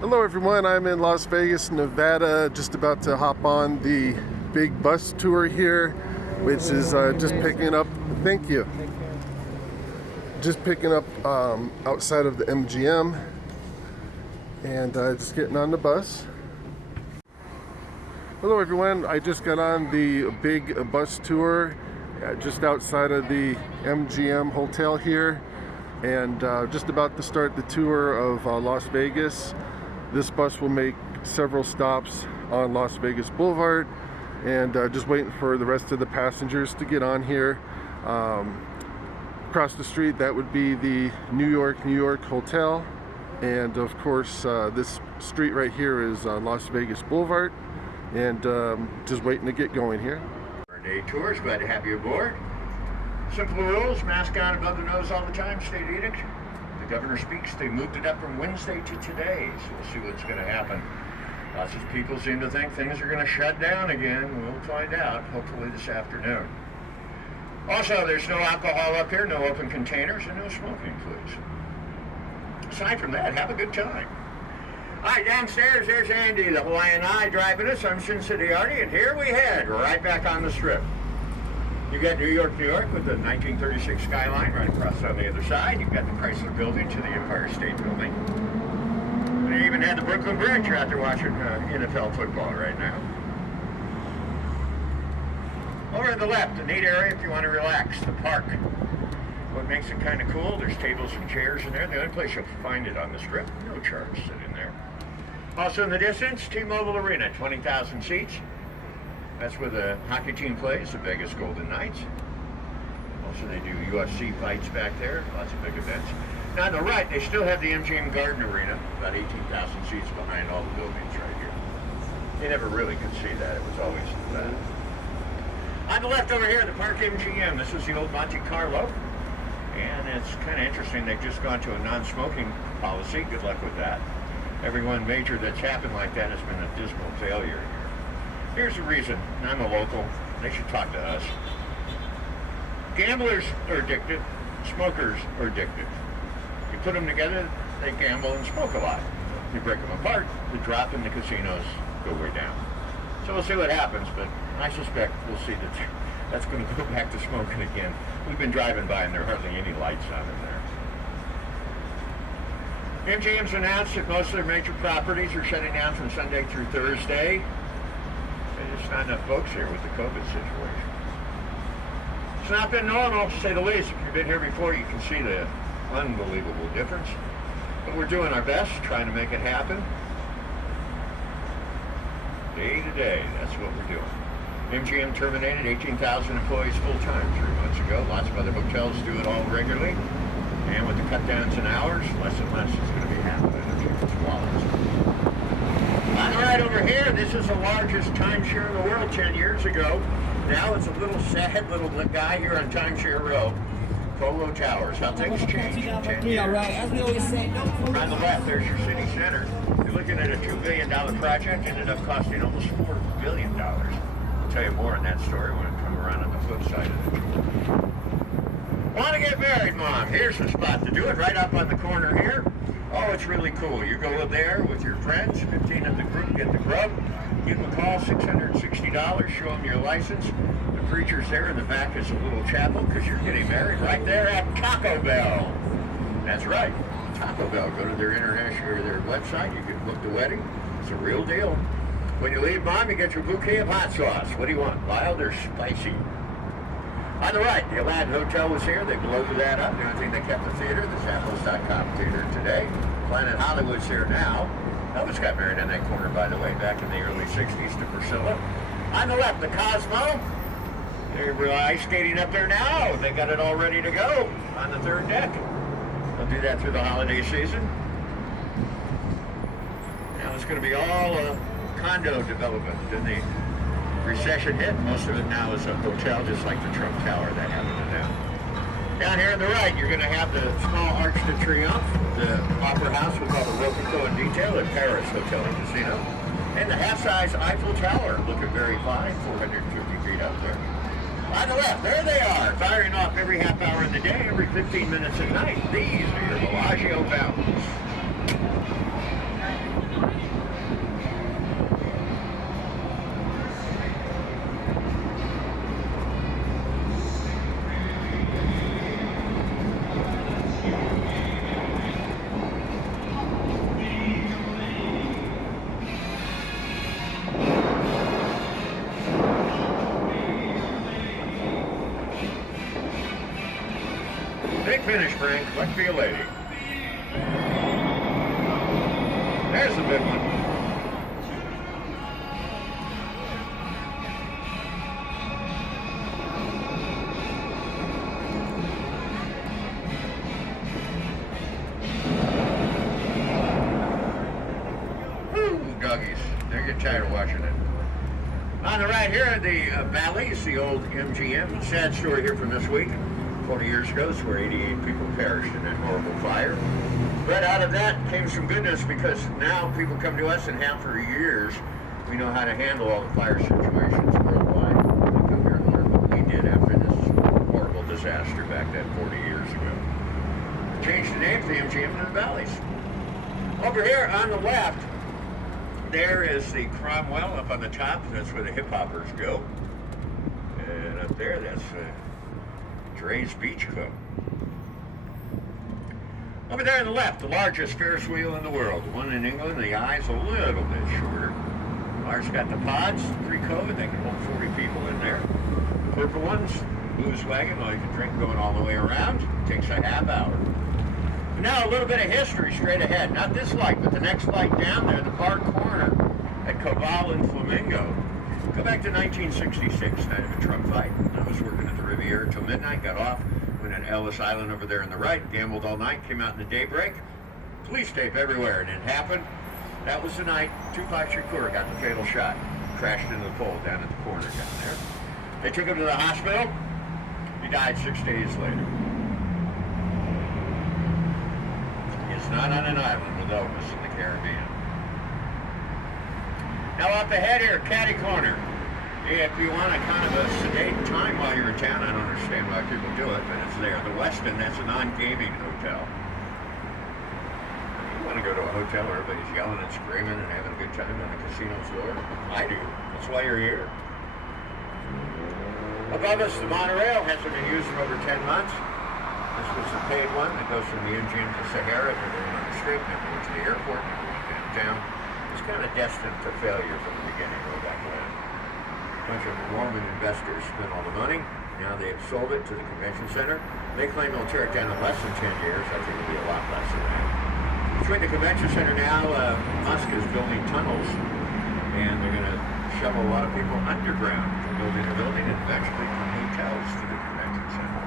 Hello everyone, I'm in Las Vegas, Nevada, just about to hop on the big bus tour here, which is just picking up, thank you, just picking up outside of the MGM and just getting on the bus. Hello everyone, I just got on the big bus tour just outside of the MGM hotel here and just about to start the tour of Las Vegas. This bus will make several stops on Las Vegas Boulevard and just waiting for the rest of the passengers to get on here. Across the street, that would be the New York Hotel, and of course this street right here is Las Vegas Boulevard, and just waiting to get going here. Our day tours, glad to have you aboard. Simple rules, mask on above the nose all the time, state edict. The governor speaks, they moved it up from Wednesday to today, so we'll see what's going to happen. Lots of people seem to think things are going to shut down again. We'll find out, hopefully this afternoon. Also, there's no alcohol up here, no open containers, and no smoking, please. Aside from that, have a good time. All right, downstairs, there's Andy, the Hawaiian Eye, driving us. I'm Sin City Artie, and here we head, right back on the strip. You got New York with the 1936 skyline right across on the other side. You've got the Chrysler Building to the Empire State Building. And you even had the Brooklyn Bridge. You're out there watching NFL football right now. Over to the left, a neat area if you want to relax, the park. What makes it kind of cool, there's tables and chairs in there. The only place you'll find it on the strip, no charge sit in there. Also in the distance, T-Mobile Arena, 20,000 seats. That's where the hockey team plays, the Vegas Golden Knights. Also, they do UFC fights back there, lots of big events. Now, on the right, they still have the MGM Garden Arena, about 18,000 seats behind all the buildings right here. You never really could see that, it was always that. On the left over here, the Park MGM. This is the old Montecarlo. And it's kind of interesting, they've just gone to a non-smoking policy. Good luck with that. Every one major that's happened like that has been a dismal failure. Here's the reason, and I'm a local, they should talk to us. Gamblers are addicted, smokers are addicted. You put them together, they gamble and smoke a lot. You break them apart, the drop in the casinos go way down. So we'll see what happens, but I suspect we'll see that that's going to go back to smoking again. We've been driving by and there are hardly any lights on in there. MGM's announced that most of their major properties are shutting down from Sunday through Thursday. There's not enough folks here with the COVID situation. It's not been normal, to say the least. If you've been here before, you can see the unbelievable difference. But we're doing our best, trying to make it happen. Day to day, that's what we're doing. MGM terminated 18,000 employees full-time 3 months ago. Lots of other hotels do it all regularly. And with the cut-downs in hours, less and less is going to be happening in people's wallets. On the right over here, this is the largest timeshare in the world 10 years ago. Now it's a little sad little guy here on Timeshare Row. Polo Towers. How things change in 10 years. As we always say, On the left, there's your city center. You're looking at a $2 billion project, ended up costing almost $4 billion. I'll tell you more on that story when I come around on the flip side of the tour. Want to get married, Mom? Here's the spot to do it, right up on the corner here. Oh, it's really cool. You go in there with your friends, 15 of the group, get the grub, give them a call, $660, show them your license. The preacher's there in the back is a little chapel because you're getting married right there at Taco Bell. That's right, Taco Bell. Go to their international or their website, you can book the wedding. It's a real deal. When you leave, Mom, you get your bouquet of hot sauce. What do you want, mild or spicy? On the right, the Aladdin Hotel was here. They blew that up. The only thing they kept the theater, the Zappos.com theater today. Planet Hollywood's here now. Elvis got married in that corner, by the way, back in the early 60s to Priscilla. On the left, the Cosmo. They're ice skating up there now. They got it all ready to go on the third deck. They'll do that through the holiday season. Now it's going to be all condo development. Then the recession hit. Most of it now is a hotel, just like the Trump Tower that happened now. Down here on the right, you're going to have the small Arc de Triomphe, the opera house we call the Rococo in detail at Paris Hotel and Casino, and the half-size Eiffel Tower, looking very fine, 450 feet up there. On the left, there they are, firing off every half hour in the day, every 15 minutes at night. These are your Bellagio fountains. Must be a lady. There's a big one. Doggies. They get tired of watching it. On the right here, the Bally's, the old MGM. Sad story here from this week. 40 years ago, this is where 88 people perished in that horrible fire. But out of that came some goodness, because now people come to us and have for years. We know how to handle all the fire situations worldwide. We come here and learn what we did after this horrible disaster back then 40 years ago. Changed the name to the MGM to the Bally's. Over here on the left, there is the Cromwell up on the top. That's where the hip-hoppers go. And up there, that's Dre's Beach Club. Over there on the left, the largest Ferris wheel in the world. The one in England, the eye's a little bit shorter. Ours got the pods, pre-COVID. They can hold 40 people in there. The purple ones, booze wagon, well, you can drink going all the way around. Takes a half hour. Now a little bit of history straight ahead. Not this light, but the next light down there, the far corner at Cobal and Flamingo. Go back to 1966, night of a truck fight. I was working at the Riviera until midnight, got off, went to Ellis Island over there on the right, gambled all night, came out in the daybreak. Police tape everywhere, and it happened. That was the night Tupac Shakur got the fatal shot. Crashed into the pole down at the corner down there. They took him to the hospital. He died 6 days later. Not on an island with Elvis in the Caribbean. Now up ahead here, Caddy Corner. If you want a kind of a sedate time while you're in town, I don't understand why people do it, but it's there. The Westin, that's a non-gaming hotel. You want to go to a hotel where everybody's yelling and screaming and having a good time on the casino floor? I do. That's why you're here. Above us, the monorail hasn't been used for over 10 months. This was the paid one that goes from the MGM to Sahara, never went on the strip, never went to the airport, never went downtown. It's kind of destined to failure from the beginning, way back when. A bunch of Mormon investors spent all the money. Now they have sold it to the convention center. They claim they'll tear it down in less than 10 years. I think it'll be a lot less than that. Between the convention center now, Musk is building tunnels, and they're going to shovel a lot of people underground from building to building, and eventually from hotels to the convention center.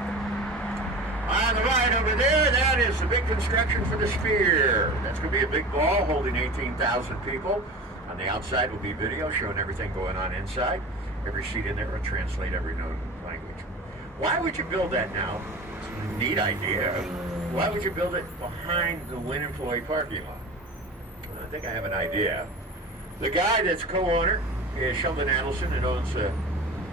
On the right over there, that is the big construction for the Sphere. That's going to be a big ball holding 18,000 people. On the outside will be video showing everything going on inside. Every seat in there will translate every known language. Why would you build that now? It's a neat idea. Why would you build it behind the Wynn employee parking lot? I think I have an idea. The guy that's co-owner is Sheldon Adelson, and owns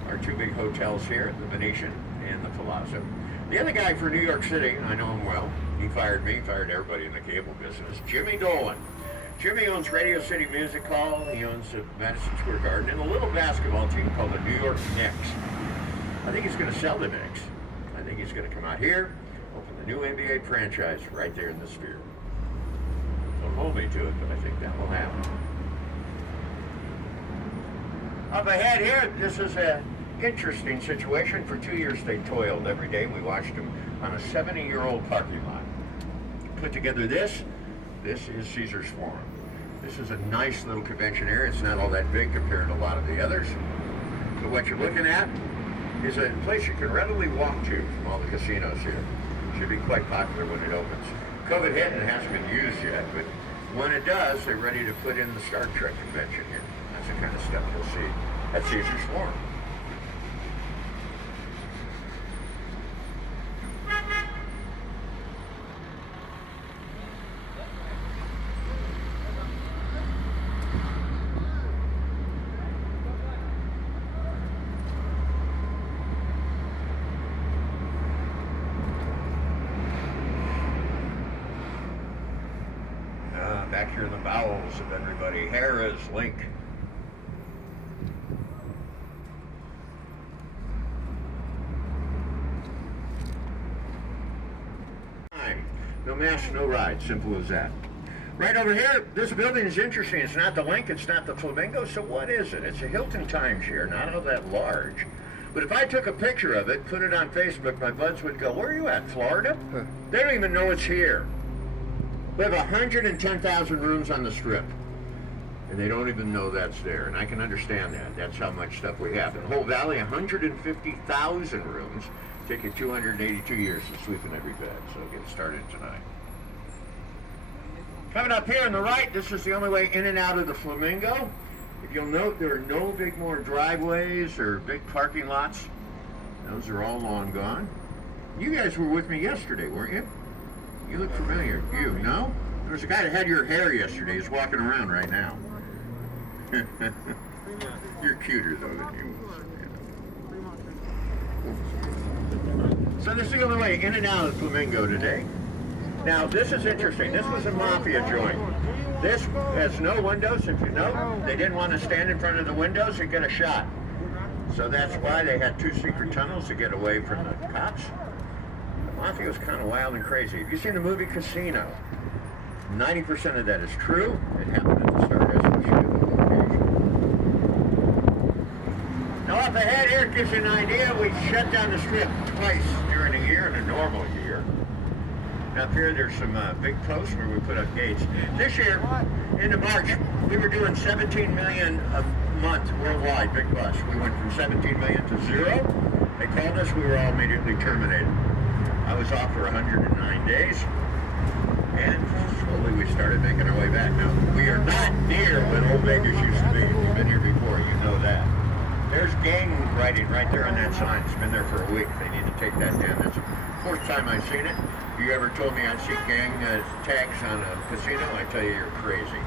our two big hotels here, the Venetian and the Palazzo. The other guy for New York City, and I know him well, he fired me, fired everybody in the cable business, Jimmy Dolan. Jimmy owns Radio City Music Hall, he owns the Madison Square Garden, and a little basketball team called the New York Knicks. I think he's going to sell the Knicks. I think he's going to come out here, open the new NBA franchise right there in the Sphere. Don't hold me to it, but I think that will happen. Up ahead here, this is a interesting situation. For 2 years they toiled every day. We watched them on a 70-year-old parking lot. Put together this is Caesar's Forum. This is a nice little convention area. It's not all that big compared to a lot of the others. But what you're looking at is a place you can readily walk to from all the casinos here. Should be quite popular when it opens. COVID hit and it hasn't been used yet, but when it does, they're ready to put in the Star Trek convention here. That's the kind of stuff you'll see at Caesar's Forum. Back here in the bowels of everybody, Harrah's Link. No mask, no ride, simple as that. Right over here, this building is interesting. It's not the Link, it's not the Flamingo, so what is it? It's a Hilton timeshare, not all that large. But if I took a picture of it, put it on Facebook, my buds would go, "Where are you at, Florida?" Huh. They don't even know it's here. We have 110,000 rooms on the Strip. And they don't even know that's there. And I can understand that. That's how much stuff we have. In the whole valley, 150,000 rooms. Take you 282 years to sleep in every bed. So get started tonight. Coming up here on the right, this is the only way in and out of the Flamingo. If you'll note, there are no big more driveways or big parking lots. Those are all long gone. You guys were with me yesterday, weren't you? You look familiar. You, no? There was a guy that had your hair yesterday. He's walking around right now. You're cuter, though, than you. So this is the only way in and out of Flamingo today. Now, this is interesting. This was a mafia joint. This has no windows, if you know. They didn't want to stand in front of the windows and get a shot. So that's why they had 2 secret tunnels to get away from the cops. The mafia was kind of wild and crazy. Have you seen the movie Casino? 90% of that is true. It happened at the Stardust location. Now up ahead here gives you an idea. We shut down the Strip twice during a year in a normal year. Up here there's some big posts where we put up gates. This year, into March, we were doing 17 million a month worldwide, big bus. We went from 17 million to 0. They called us, we were all immediately terminated. I was off for 109 days. And slowly we started making our way back. Now, we are not near what Old Vegas used to be. If you've been here before, you know that. There's gang writing right there on that sign. It's been there for a week. They need to take that down. That's the 4th time I've seen it. If you ever told me I'd see gang tags on a casino, I tell you you're crazy.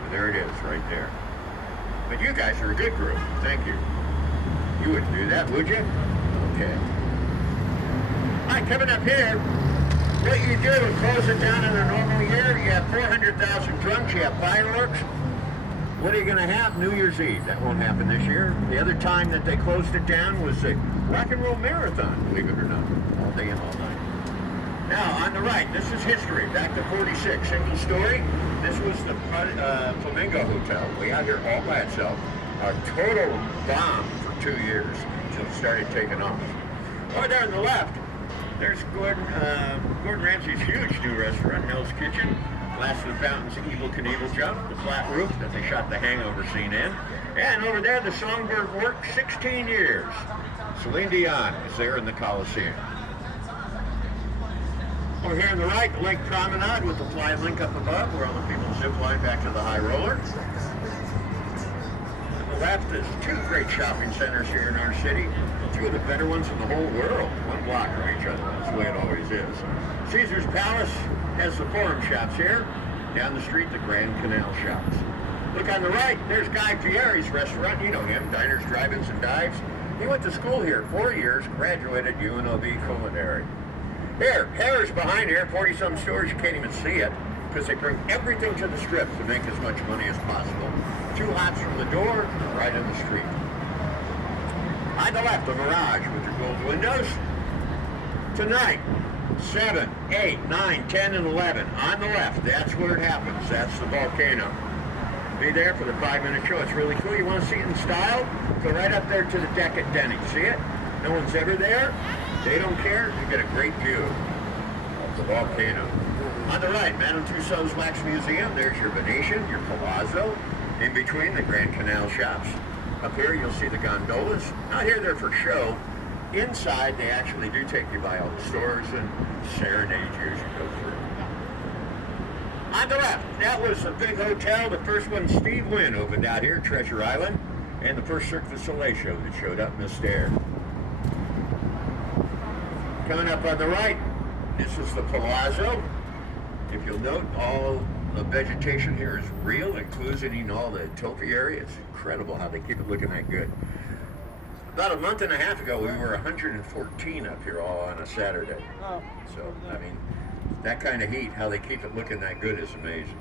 But there it is, right there. But you guys are a good group. Thank you. You wouldn't do that, would you? Okay. All right, coming up here. What you do, close it down in a normal year, you have 400,000 drunks, you have fireworks. What are you going to have? New Year's Eve. That won't happen this year. The other time that they closed it down was a rock and roll marathon, believe it or not. All day and all night. Now, on the right, this is history. Back to 46, single story. This was the Flamingo Hotel, way out here all by itself. A total bomb for 2 years until it started taking off. Over there on the left, there's Gordon Ramsay's huge new restaurant, Hell's Kitchen. Last of the Fountain's Evel Knievel Jump, the flat roof that they shot the Hangover scene in. And over there, the Songbird worked 16 years. Celine Dion is there in the Coliseum. Over here on the right, the Lake Promenade with the fly link up above, where all the people zip line back to the high roller. On the left is 2 great shopping centers here in our city. 2 of the better ones in the whole world. 1 block from each other. That's the way it always is. Caesar's Palace has the Forum Shops here. Down the street, the Grand Canal Shops. Look on the right, there's Guy Fieri's restaurant. You know him, diners, drive-ins, and dives. He went to school here 4 years, graduated UNLV Culinary. Here, Harris behind here, 40-some stores, you can't even see it, because they bring everything to the Strip to make as much money as possible. 2 hops from the door, right in the street. On the left, the Mirage with your gold windows. Tonight, 7, 8, 9, 10, and 11. On the left, that's where it happens. That's the volcano. Be there for the 5-minute show. It's really cool. You want to see it in style? Go right up there to the deck at Denny. See it? No one's ever there. They don't care. You get a great view of the volcano. On the right, Madame Tussauds Wax Museum. There's your Venetian, your Palazzo. In between, the Grand Canal Shops. Up here, you'll see the gondolas. Not here, they're for show. Inside, they actually do take you by all the stores and serenade you as you go through. On the left, that was a big hotel. The first one Steve Wynn opened out here, Treasure Island, and the first Cirque du Soleil show that showed up in the stair. Coming up on the right, this is the Palazzo. If you'll note, all the vegetation here is real, including all the topiary. It's incredible how they keep it looking that good. About a month and a half ago, we were 114 up here all on a Saturday. So, I mean, that kind of heat, how they keep it looking that good is amazing.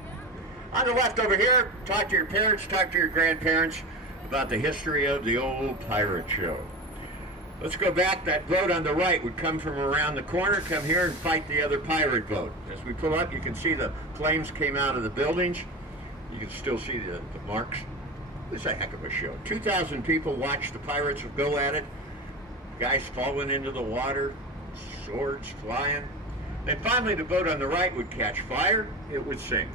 On the left over here, talk to your parents, talk to your grandparents about the history of the old pirate show. Let's go back. That boat on the right would come from around the corner, come here and fight the other pirate boat. As we pull up, you can see the flames came out of the buildings. You can still see the marks. It was a heck of a show. 2,000 people watched the pirates go at it. Guys falling into the water, swords flying. Then finally the boat on the right would catch fire, it would sink.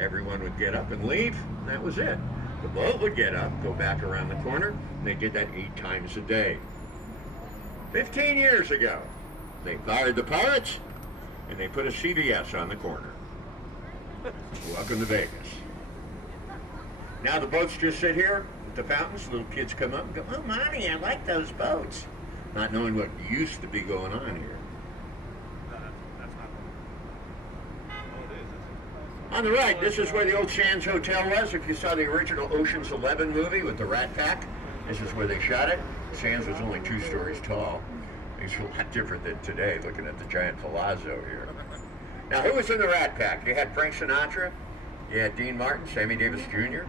Everyone would get up and leave, and that was it. The boat would get up, go back around the corner, and they did that 8 times a day. 15 years ago, they fired the pirates, and they put a CVS on the corner. Welcome to Vegas. Now the boats just sit here at the fountains. Little kids come up and go, "Oh, Mommy, I like those boats." Not knowing what used to be going on here. That's not. Oh, it is. On the right, this is where the old Sands Hotel was. If you saw the original Ocean's 11 movie with the Rat Pack, this is where they shot it. Sands was only 2 stories tall. It's a lot different than today, looking at the giant Palazzo here. Now, who was in the Rat Pack? You had Frank Sinatra, you had Dean Martin, Sammy Davis Jr.,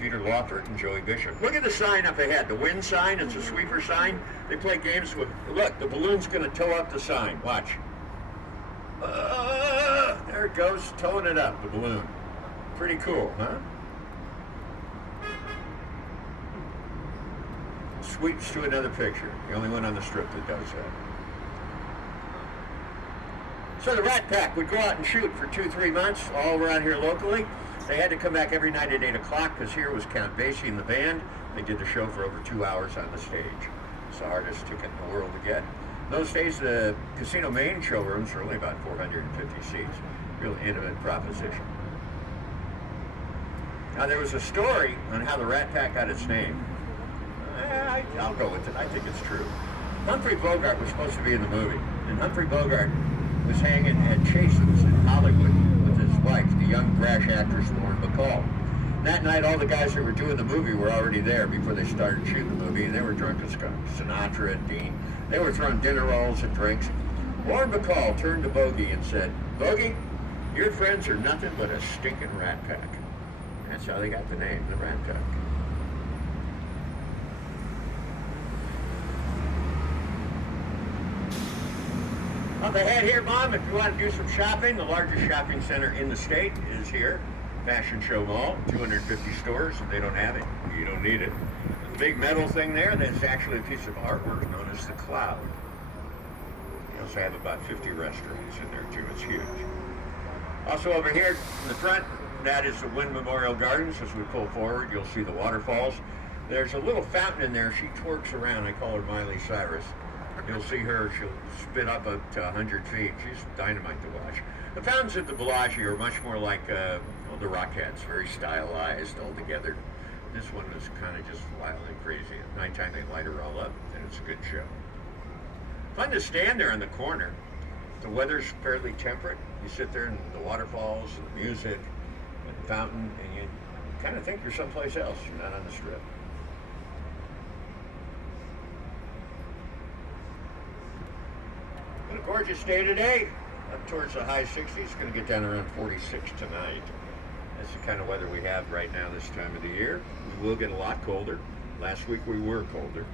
Peter Lawford, and Joey Bishop. Look at the sign up ahead, the Wynn sign. It's a sweeper sign. They play games with, look, the balloon's going to tow up the sign. Watch. There it goes, towing it up, the balloon. Pretty cool, huh? Sweeps to another picture. The only one on the strip that does that. So the Rat Pack would go out and shoot for 2-3 months all around here locally. They had to come back every night at 8 o'clock because here was Count Basie and the band. They did the show for over 2 hours on the stage. It's the hardest ticket in the world to get. Those days, the Casino main showrooms were only about 450 seats. Real intimate proposition. Now there was a story on how the Rat Pack got its name. I'll go with it. I think it's true. Humphrey Bogart was supposed to be in the movie, and Humphrey Bogart was hanging at Chasen's in Hollywood with his wife, the young brash actress Lauren Bacall. That night, all the guys that were doing the movie were already there before they started shooting the movie, and they were drunk as skunks. Sinatra and Dean. They were throwing dinner rolls and drinks. Lauren Bacall turned to Bogey and said, "Bogey, your friends are nothing but a stinking Rat Pack." That's how they got the name, the Rat Pack. Up ahead here, Mom, if you want to do some shopping, the largest shopping center in the state is here. Fashion Show Mall, 250 stores. If they don't have it, you don't need it. The big metal thing there, that's actually a piece of artwork known as the Cloud. You also have about 50 restaurants in there too. It's huge. Also over here in the front, that is the Wynn Memorial Gardens. As we pull forward, you'll see the waterfalls. There's a little fountain in there. She twerks around. I call her Miley Cyrus. You'll see her, she'll spit up to 100 feet. She's dynamite to watch. The fountains at the Bellagio are much more like the Rockettes, very stylized all together. This one was kind of just wild and crazy. At nighttime they light her all up, and it's a good show. Fun to stand there in the corner. The weather's fairly temperate. You sit there in the waterfalls and the music and the fountain, and you kind of think you're someplace else. You're not on the strip. A gorgeous day today, up towards the high 60s. It's going to get down around 46 tonight. That's the kind of weather we have right now this time of the year. We will get a lot colder. Last week we were colder.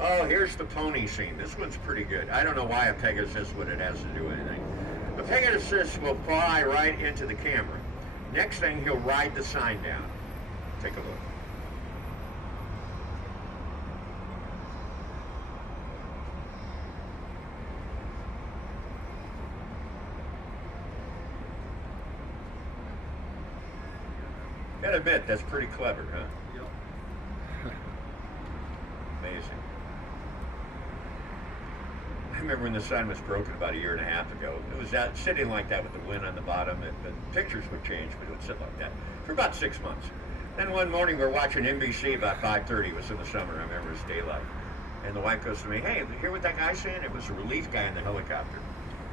Oh, here's the pony scene. This one's pretty good. I don't know why a Pegasus would it has to do anything. The Pegasus will fly right into the camera. Next thing, he'll ride the sign down. Take a look. Gotta admit, that's pretty clever, huh? Yep. Amazing. I remember when the sign was broken about 1.5 years ago. It was out sitting like that with the Wynn on the bottom. The pictures would change, but it would sit like that for about 6 months. Then one morning we're watching NBC about 5:30. It was in the summer. I remember it was daylight. And the wife goes to me, "Hey, you hear what that guy's saying?" It was a relief guy in the helicopter.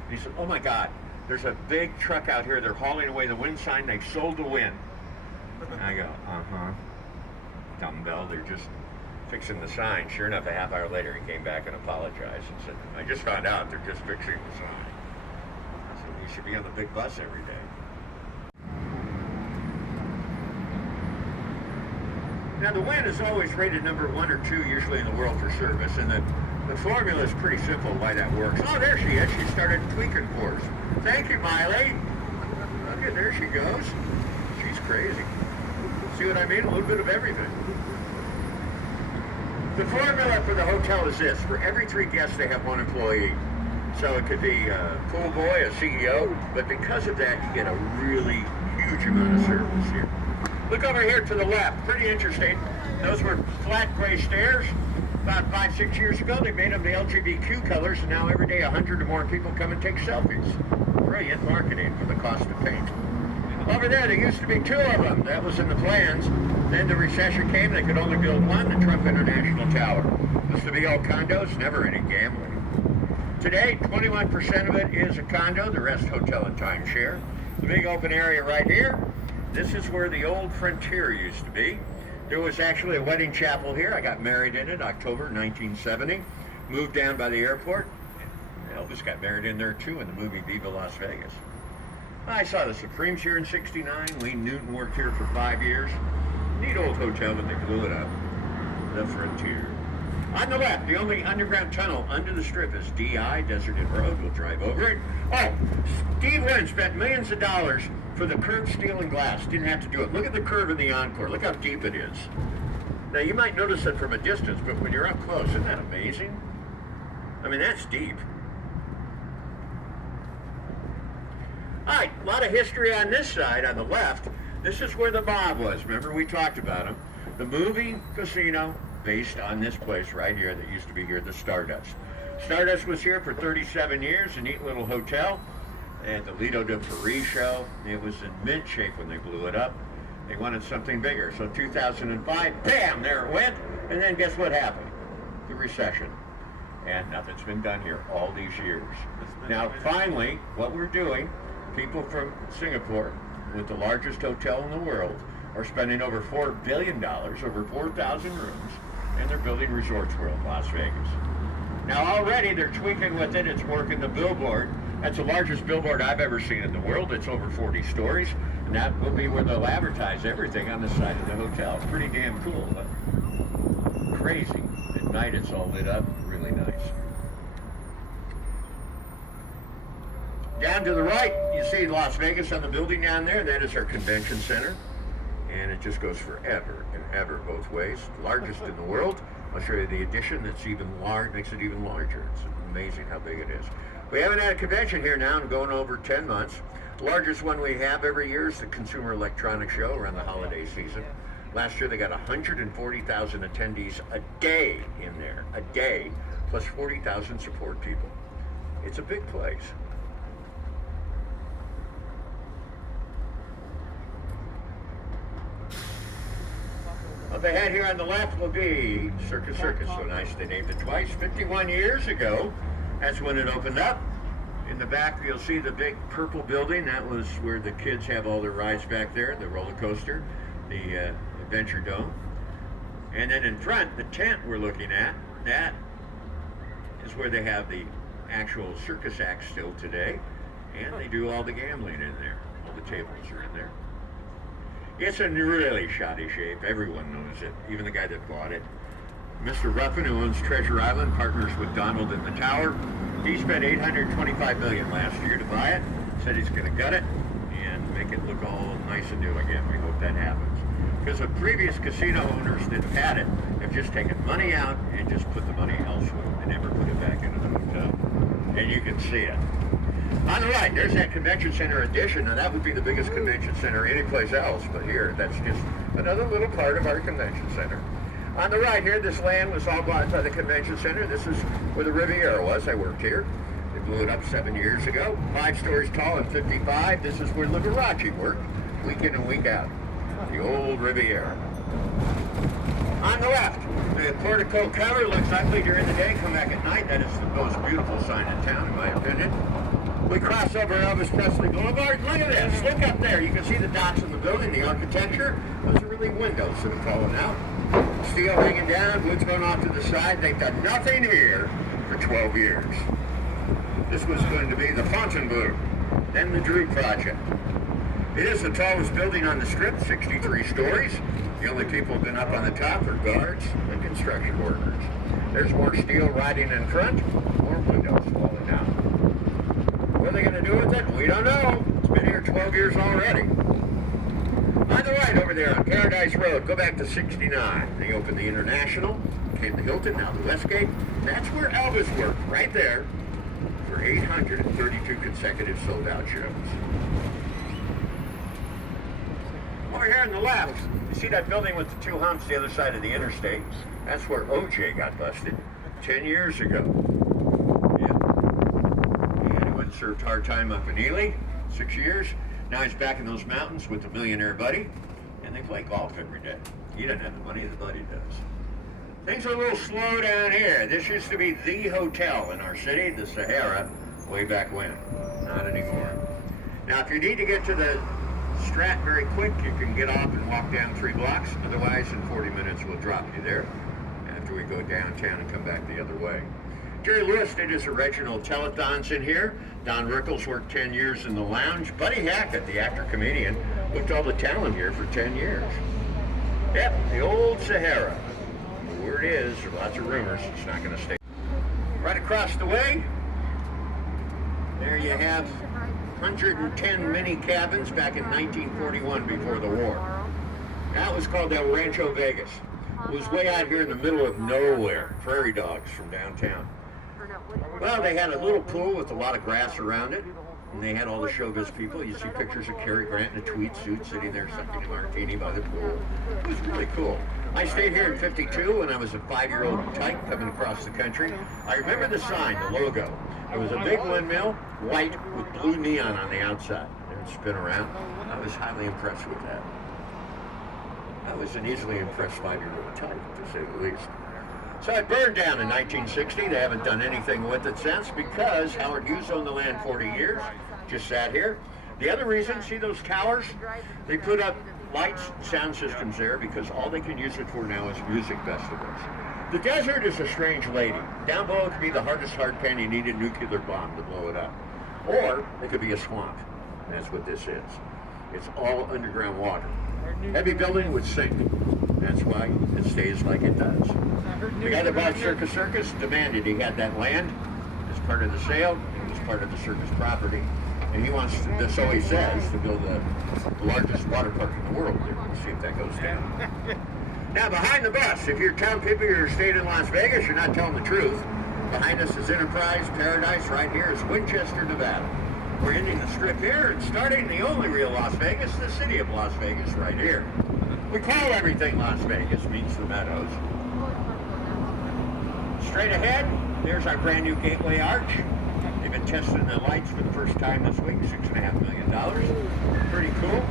And he said, "Oh my God, there's a big truck out here. They're hauling away the Wynn sign. They've sold the Wynn." And I go, dumbbell, they're just fixing the sign. Sure enough, a half hour later, he came back and apologized and said, "I just found out they're just fixing the sign." I said, "You should be on the big bus every day." Now, the Wynn is always rated number 1 or 2, usually in the world for service, and the formula is pretty simple why that works. Oh, there she is. She started tweaking for us. Thank you, Miley. Okay, there she goes. She's crazy. See what I mean? A little bit of everything. The formula for the hotel is this. For every 3 guests, they have 1 employee. So it could be a pool boy, a CEO, but because of that, you get a really huge amount of service here. Look over here to the left. Pretty interesting. Those were flat gray stairs. About 5-6 years ago, they made them the LGBTQ colors, and now every day 100 or more people come and take selfies. Brilliant marketing for the cost of paint. Over there used to be 2 of them. That was in the plans. Then the recession came, they could only build 1, the Trump International Tower. Used to be all condos, never any gambling. Today, 21% of it is a condo, the rest hotel and timeshare. The big open area right here, this is where the old Frontier used to be. There was actually a wedding chapel here. I got married in it, October 1970. Moved down by the airport. Elvis got married in there too in the movie Viva Las Vegas. I saw the Supremes here in '69. Wayne Newton worked here for 5 years. Neat old hotel, but they blew it up. The Frontier. On the left, the only underground tunnel under the strip is DI, Deserted Road. We'll drive over it. Oh, Steve Wynn spent millions of dollars for the curved steel and glass. Didn't have to do it. Look at the curve in the Encore. Look how deep it is. Now, you might notice it from a distance, but when you're up close, isn't that amazing? I mean, that's deep. All right, a lot of history on this side, on the left. This is where the mob was. Remember, we talked about them. The movie casino based on this place right here that used to be here, the Stardust. Stardust was here for 37 years, a neat little hotel. They had the Lido de Paris show. It was in mint shape when they blew it up. They wanted something bigger. So 2005, bam, there it went. And then guess what happened? The recession. And nothing's been done here all these years. Now, finally, what we're doing, people from Singapore, with the largest hotel in the world, are spending over $4 billion, over 4,000 rooms, and they're building Resorts World, Las Vegas. Now already they're tweaking with it. It's working the billboard. That's the largest billboard I've ever seen in the world. It's over 40 stories, and that will be where they'll advertise everything on the side of the hotel. It's pretty damn cool. But crazy. At night it's all lit up. Really nice. Down to the right, you see Las Vegas on the building down there. That is our convention center. And it just goes forever and ever both ways. Largest in the world. I'll show you the addition that's even large, makes it even larger. It's amazing how big it is. We haven't had a convention here now in going over 10 months. The largest one we have every year is the Consumer Electronics Show around the holiday season. Last year they got 140,000 attendees a day in there, a day, plus 40,000 support people. It's a big place. What they had here on the left will be Circus, so nice they named it twice. 51 years ago, that's when it opened up. In the back, you'll see the big purple building. That was where the kids have all their rides back there, the roller coaster, the Adventure Dome. And then in front, the tent we're looking at, that is where they have the actual circus act still today. And they do all the gambling in there. All the tables are in there. It's in really shoddy shape. Everyone knows it, even the guy that bought it. Mr. Ruffin, who owns Treasure Island, partners with Donald in the tower. He spent $825 million last year to buy it. Said he's going to gut it and make it look all nice and new again. We hope that happens. Because the previous casino owners that have had it have just taken money out and just put the money elsewhere. They never put it back into the hotel. And you can see it. On the right, there's that convention center addition. Now that would be the biggest convention center anyplace else, but here, that's just another little part of our convention center. On the right here, this land was all bought by the convention center. This is where the Riviera was. I worked here. They blew it up 7 years ago. 5 stories tall and 55. This is where the Mirage worked, week in and week out. The old Riviera. On the left, the portico cover looks ugly during the day. Come back at night. That is the most beautiful sign in town, in my opinion. We cross over Elvis Presley Boulevard. Look at this. Look up there. You can see the dots in the building, the architecture. Those are really windows that are falling out. Steel hanging down, wood's going off to the side. They've done nothing here for 12 years. This was going to be the Fontainebleau, then the Drew Project. It is the tallest building on the Strip, 63 stories. The only people who've been up on the top are guards and construction workers. There's more steel riding in front, more windows falling out. What are they going to do with it? We don't know. It's been here 12 years already. On the right over there on Paradise Road, go back to 69. They opened the International, became the Hilton, now the Westgate. That's where Elvis worked, right there, for 832 consecutive sold-out shows. Over here on the left, you see that building with the two humps the other side of the interstate? That's where OJ got busted 10 years ago. Yeah. And he went and served hard time up in Ely, 6 years. Now he's back in those mountains with a millionaire buddy, and they play golf every day. He doesn't have the money, the buddy does. Things are a little slow down here. This used to be the hotel in our city, the Sahara, way back when. Not anymore. Now, if you need to get to the Strat very quick, you can get off and walk down 3 blocks. Otherwise, in 40 minutes, we'll drop you there after we go downtown and come back the other way. Jerry Lewis did his original telethons in here. Don Rickles worked 10 years in the lounge. Buddy Hackett, the actor-comedian, booked all the talent here for 10 years. Yep, the old Sahara. The word is, there are lots of rumors, it's not going to stay. Right across the way, there you have 110 mini cabins back in 1941 before the war. That was called El Rancho Vegas. It was way out here in the middle of nowhere. Prairie dogs from downtown. Well, they had a little pool with a lot of grass around it, and they had all the showbiz people. You see pictures of Cary Grant in a tweed suit sitting there sucking a martini by the pool. It was really cool. I stayed here in '52 when I was a 5-year-old tyke coming across the country. I remember the sign, the logo. It was a big windmill, white with blue neon on the outside. It would spin around. I was highly impressed with that. I was an easily impressed 5-year-old type, to say the least. So it burned down in 1960. They haven't done anything with it since because Howard Hughes owned the land 40 years, just sat here. The other reason, see those towers? They put up lights, sound systems there because all they can use it for now is music festivals. The desert is a strange lady. Down below could be the hardest hardpan. You need a nuclear bomb to blow it up. Or it could be a swamp. That's what this is. It's all underground water. Heavy building would sink. That's why it stays like it does. The guy that bought Circus demanded he had that land as part of the sale. It was part of the Circus property. And he wants to, so he says, to build the largest water park in the world. We'll see if that goes down. Now, behind the bus, if you're telling people you're staying in Las Vegas, you're not telling the truth. Behind us is Enterprise Paradise. Right here is Winchester, Nevada. We're ending the strip here and starting the only real Las Vegas, the city of Las Vegas, right here. We call everything Las Vegas, means the Meadows. Straight ahead, there's our brand new Gateway Arch. They've been testing the lights for the first time this week, $6.5 million. Pretty cool.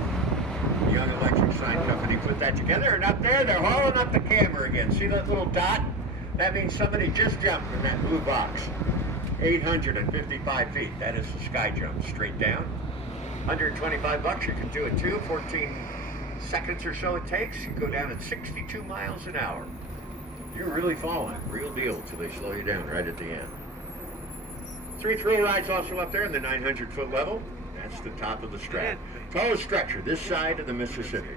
The Young Electric Sign Company put that together, and up there, they're hauling up the camera again. See that little dot? That means somebody just jumped in that blue box. 855 feet. That is the sky jump, straight down. $125, you can do it too. 14 seconds or so it takes. You go down at 62 miles an hour. You're really falling, real deal, till they slow you down right at the end. 3 thrill rides also up there in the 900-foot level. That's the top of the Strat. Tallest structure this side of the Mississippi.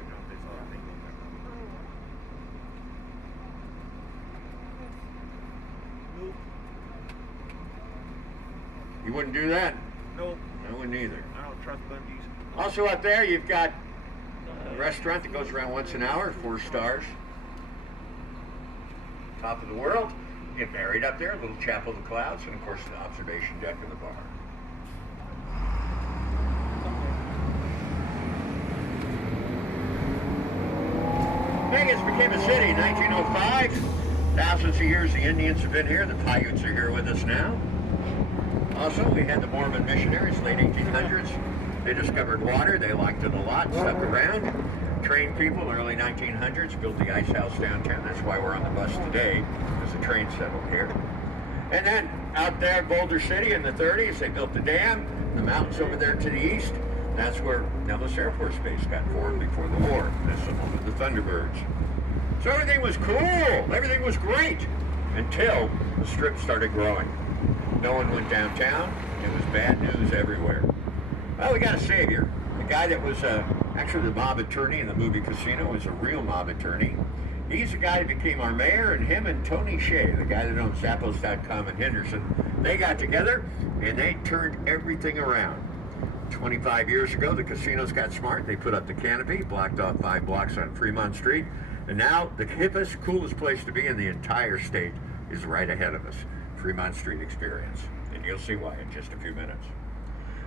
You wouldn't do that? Nope. I wouldn't either. I don't trust bungees. Also up there, you've got a restaurant that goes around once an hour, 4 stars. Top of the world. Get married up there, a little chapel of the clouds, and of course the observation deck and the bar. Vegas became a city in 1905. Thousands of years the Indians have been here. The Paiutes are here with us now. Also, we had the Mormon missionaries, late 1800s. They discovered water. They liked it a lot, stuck around. Trained people, early 1900s, built the ice house downtown. That's why we're on the bus today, because the train settled here. And then out there, Boulder City in the 30s, they built the dam. The mountains over there to the east. That's where Nellis Air Force Base got formed before the war. That's the home of the Thunderbirds. So everything was cool. Everything was great until the strip started growing. No one went downtown. It was bad news everywhere. Well, we got a savior. The guy that was actually the mob attorney in the movie Casino was a real mob attorney. He's the guy that became our mayor, and him and Tony Shea, the guy that owns Zappos.com in Henderson, they got together and they turned everything around. 25 years ago, the casinos got smart. They put up the canopy, blocked off 5 blocks on Fremont Street. And now the hippest, coolest place to be in the entire state is right ahead of us, Fremont Street Experience. And you'll see why in just a few minutes.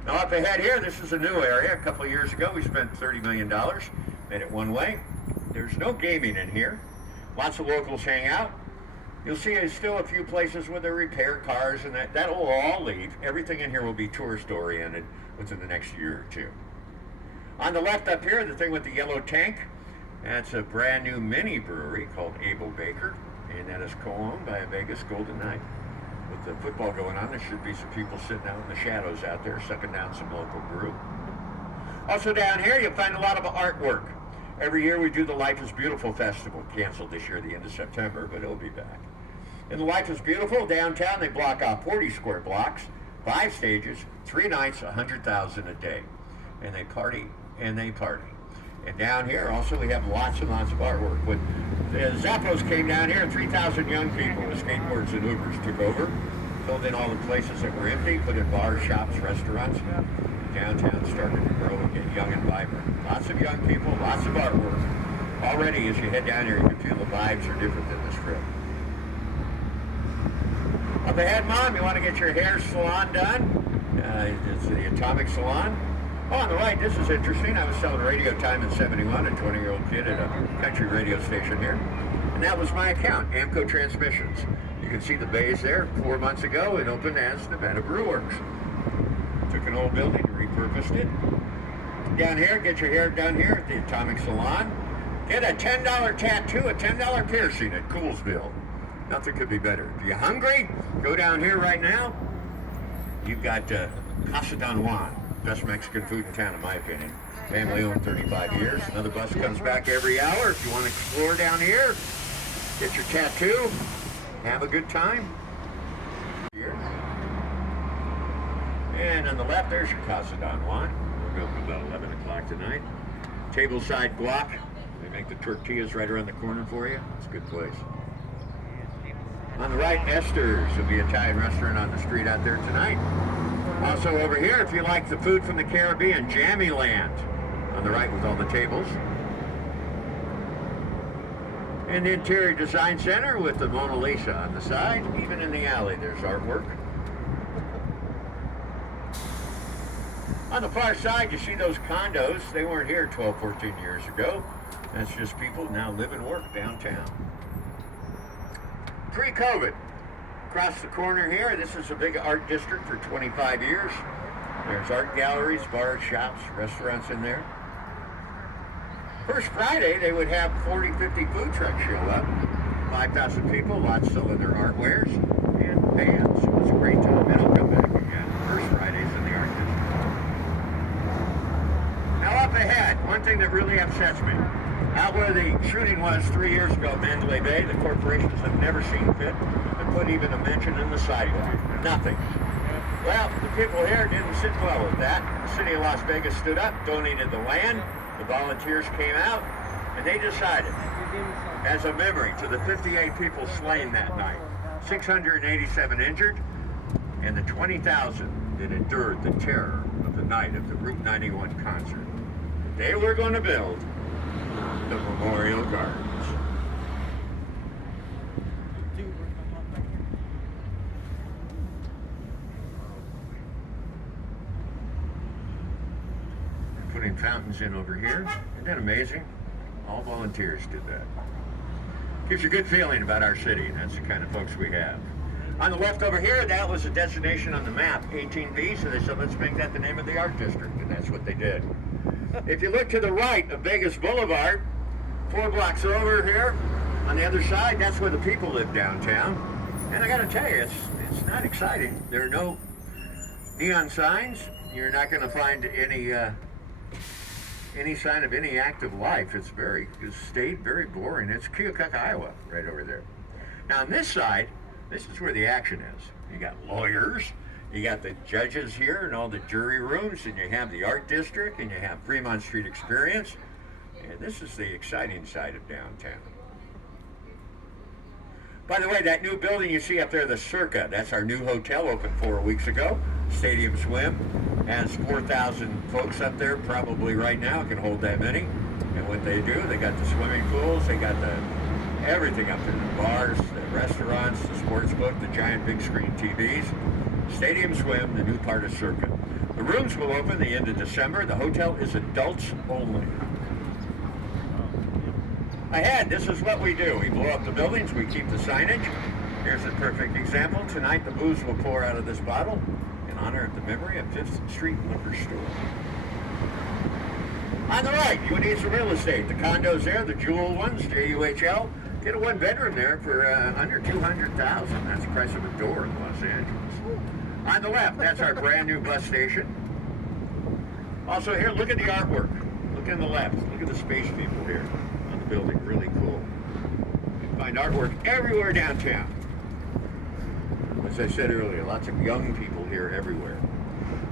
Now up ahead here, this is a new area. A couple of years ago, we spent $30 million, made it one way. There's no gaming in here. Lots of locals hang out. You'll see there's still a few places where they repair cars, and that will all leave. Everything in here will be tourist oriented within the next year or two. On the left up here, the thing with the yellow tank, that's a brand new mini brewery called Able Baker, and that is co-owned by a Vegas Golden Knight. With the football going on, there should be some people sitting out in the shadows out there sucking down some local brew. Also down here, you'll find a lot of artwork. Every year we do the Life is Beautiful Festival, canceled this year, the end of September, but it'll be back. In the Life is Beautiful, downtown, they block off 40 square blocks, 5 stages, 3 nights, 100,000 a day. And they party, and they party. And down here, also, we have lots and lots of artwork. When the Zappos came down here, 3,000 young people with skateboards and Ubers took over, filled in all the places that were empty, put in bars, shops, restaurants. Downtown started to grow and get young and vibrant. Lots of young people, lots of artwork. Already, as you head down here, you can feel the vibes are different than this trip. Up ahead, Mom, you want to get your hair salon done? It's the Atomic Salon. Oh, on the right, this is interesting. I was selling radio time in '71, a 20-year-old kid at a country radio station here. And that was my account, Amco Transmissions. You can see the bays there. 4 months ago, it opened as Nevada Brew Works. Took an old building and repurposed it. Down here, get your hair done here at the Atomic Salon. Get a $10 tattoo, a $10 piercing at Coolsville. Nothing could be better. If you're hungry, go down here right now. You've got Casa Don Juan, best Mexican food in town, in my opinion. Family owned 35 years. Another bus comes back every hour. If you want to explore down here, get your tattoo, have a good time. Here. And on the left, there's your Casa Don Juan. We're going about 11 o'clock tonight. Tableside guac. They make the tortillas right around the corner for you. It's a good place. On the right, Esther's will be an Italian restaurant on the street out there tonight. Also over here, if you like the food from the Caribbean, Jammy Land on the right with all the tables. And the Interior Design Center with the Mona Lisa on the side. Even in the alley, there's artwork. On the far side, you see those condos. They weren't here 12, 14 years ago. That's just people now live and work downtown. Pre-COVID, across the corner here, this is a big art district for 25 years. There's art galleries, bars, shops, restaurants in there. First Friday, they would have 40, 50 food trucks show up. 5,000 people, lots selling their art wares, and bands. It was a great time. Then I'll come back again. First Fridays in the art district. Now up ahead, one thing that really upsets me. Out where the shooting was 3 years ago at Mandalay Bay, the corporations have never seen fit to put even a mention in the sidewalk. Nothing. Well, the people here didn't sit well with that. The city of Las Vegas stood up, donated the land, the volunteers came out, and they decided, as a memory to the 58 people slain that night, 687 injured, and the 20,000 that endured the terror of the night of the Route 91 concert, they were going to build the Memorial Gardens. Putting fountains in over here. Isn't that amazing? All volunteers did that. Gives you a good feeling about our city, and that's the kind of folks we have. On the left over here, that was a destination on the map, 18B, so they said, let's make that the name of the art district, and that's what they did. If you look to the right of Vegas Boulevard, 4 blocks over here, on the other side, that's where the people live downtown. And I gotta tell you, it's not exciting. There are no neon signs. You're not gonna find any sign of any active life. It's stayed very boring. It's Keokuk, Iowa, right over there. Now on this side, this is where the action is. You got lawyers, you got the judges here and all the jury rooms, and you have the art district, and you have Fremont Street Experience. And this is the exciting side of downtown. By the way, that new building you see up there, the Circus, that's our new hotel, opened 4 weeks ago. Stadium Swim. Has 4,000 folks up there probably right now, can hold that many. And what they do, they got the swimming pools, they got everything up there, the bars, the restaurants, the sports book, the giant big screen TVs, Stadium Swim, the new part of Circus. The rooms will open the end of December. The hotel is adults only. Ahead, this is what we do. We blow up the buildings, we keep the signage. Here's a perfect example. Tonight the booze will pour out of this bottle in honor of the memory of 5th Street Liquor Store. On the right, you need some real estate. The condos there, the jewel ones, JUHL. Get a one-bedroom there for under $200,000. That's the price of a door in Los Angeles. On the left, that's our brand new bus station. Also here, look at the artwork. Look on the left. Look at the space people here on the building. Really cool. You can find artwork everywhere downtown. As I said earlier, lots of young people here everywhere.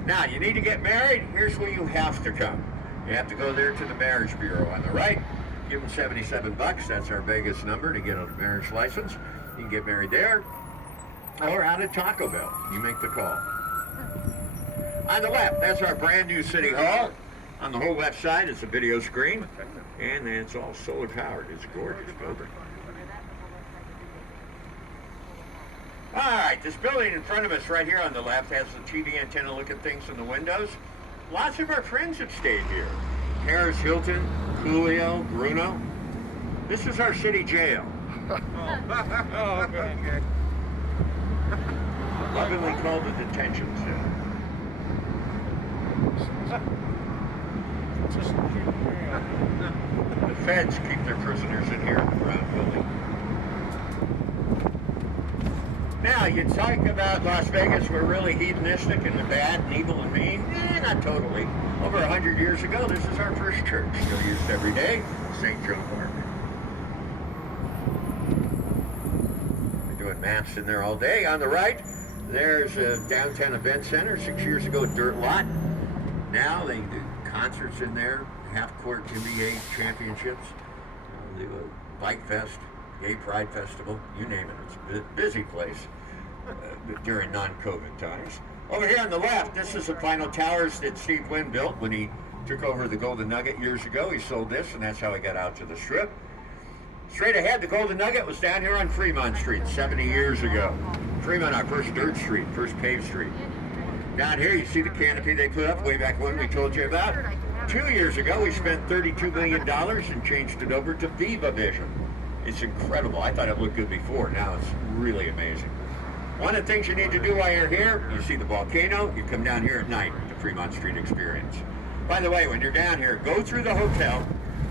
Now, you need to get married. Here's where you have to come. You have to go there to the Marriage Bureau on the right. Give them $77. That's our Vegas number to get a marriage license. You can get married there or out at Taco Bell. You make the call. On the left, that's our brand new City Hall. On the whole left side is a video screen, and it's all solar powered. It's a gorgeous building. All right, this building in front of us right here on the left has the TV antenna looking things in the windows. Lots of our friends have stayed here. Paris Hilton, Coolio, Bruno. This is our city jail. Oh, okay. Lovingly called the detention center. The feds keep their prisoners in here in the Brown building. Now, you talk about Las Vegas, we're really hedonistic and bad and evil and mean. Not totally. Over 100 years ago, this is our first church, still used every day, St. Joe Park. We're doing mass in there all day. On the right, there's a downtown event center. 6 years ago, dirt lot. Now they do concerts in there, half-court NBA championships. They do a bike fest, gay pride festival, you name it. It's a busy place during non-COVID times. Over here on the left, this is the final towers that Steve Wynn built when he took over the Golden Nugget years ago. He sold this, and that's how he got out to the Strip. Straight ahead, the Golden Nugget was down here on Fremont Street 70 years ago. Fremont, our first dirt street, first paved street. Down here, you see the canopy they put up way back when we told you about. 2 years ago, we spent $32 million and changed it over to Viva Vision. It's incredible. I thought it looked good before. Now it's really amazing. One of the things you need to do while you're here, you see the volcano, you come down here at night, the Fremont Street experience. By the way, when you're down here, go through the hotel.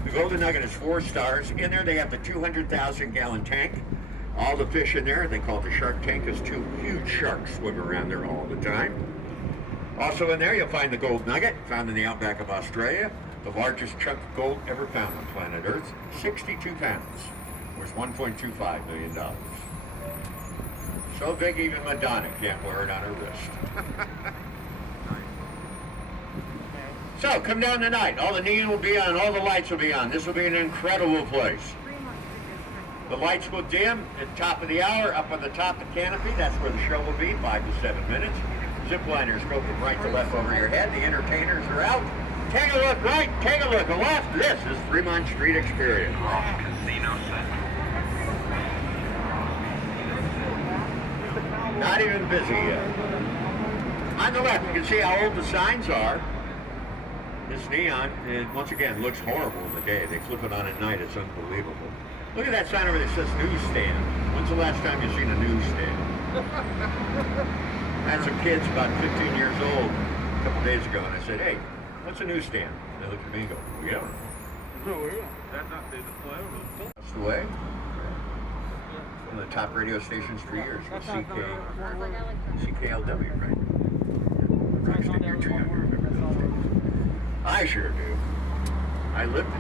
The Golden Nugget is 4 stars. In there, they have the 200,000-gallon tank. All the fish in there, they call it the shark tank, because 2 huge sharks swim around there all the time. Also in there, you'll find the gold nugget, found in the outback of Australia. The largest chunk of gold ever found on planet Earth, 62 pounds. Worth $1.25 million. So big even Madonna can't wear it on her wrist. So come down tonight. All the neon will be on, all the lights will be on. This will be an incredible place. The lights will dim at the top of the hour, up on the top of the canopy. That's where the show will be, 5 to 7 minutes. Zipliners go from right to left over your head. The entertainers are out. Take a look right, take a look left. This is Fremont Street Experience. Casino Center. Not even busy yet. On the left, you can see how old the signs are. This neon, it once again looks horrible in the day. They flip it on at night, it's unbelievable. Look at that sign over there that says newsstand. When's the last time you've seen a newsstand? I had some kids about 15 years old a couple days ago, and I said, hey, what's a newsstand? And they looked at me and go, yeah. That's not the display. That's the way. One of the top radio stations for years was CKLW, right? Roxton, you're too young to remember those days. I sure do. I lived it.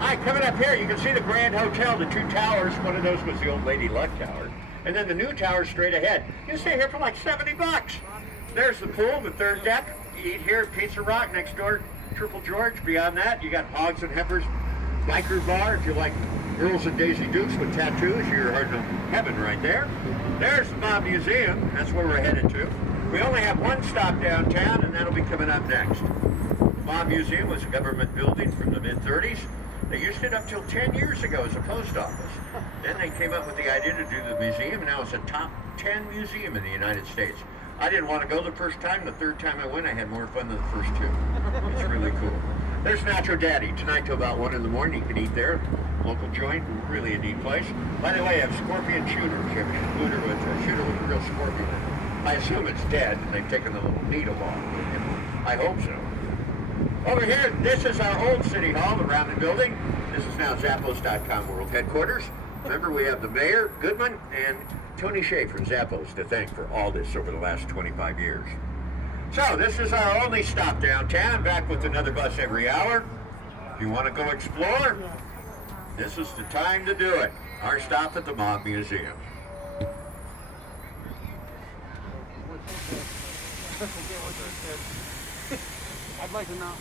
All right, coming up here, you can see the Grand Hotel, the 2 towers. One of those was the Old Lady Luck Tower. And then the new tower straight ahead. You can stay here for like $70. There's the pool, the 3rd deck. You eat here at Pizza Rock, next door, Triple George. Beyond that, you got Hogs and Heifers biker bar. If you like girls and Daisy Dukes with tattoos, you're heading to heaven right there. There's the Mob Museum. That's where we're headed to. We only have one stop downtown, and that'll be coming up next. The Mob Museum was a government building from the mid-30s. They used it up till 10 years ago as a post office. Then they came up with the idea to do the museum, and now it's a top 10 museum in the United States. I didn't want to go the first time. The third time I went, I had more fun than the first two. It's really cool. There's Nacho Daddy. Tonight till about 1 in the morning, you can eat there. Local joint, really a neat place. By the way, I have scorpion shooters. You have a shooter with a real scorpion. I assume it's dead, and they've taken the little needle off. I hope so. Over here, this is our old City Hall, the rounded building. This is now Zappos.com World Headquarters. Remember, we have the mayor, Goodman, and Tony Shea from Zappos to thank for all this over the last 25 years. So, this is our only stop downtown, back with another bus every hour. If you want to go explore, this is the time to do it. Our stop at the Mob Museum. I'd like to know.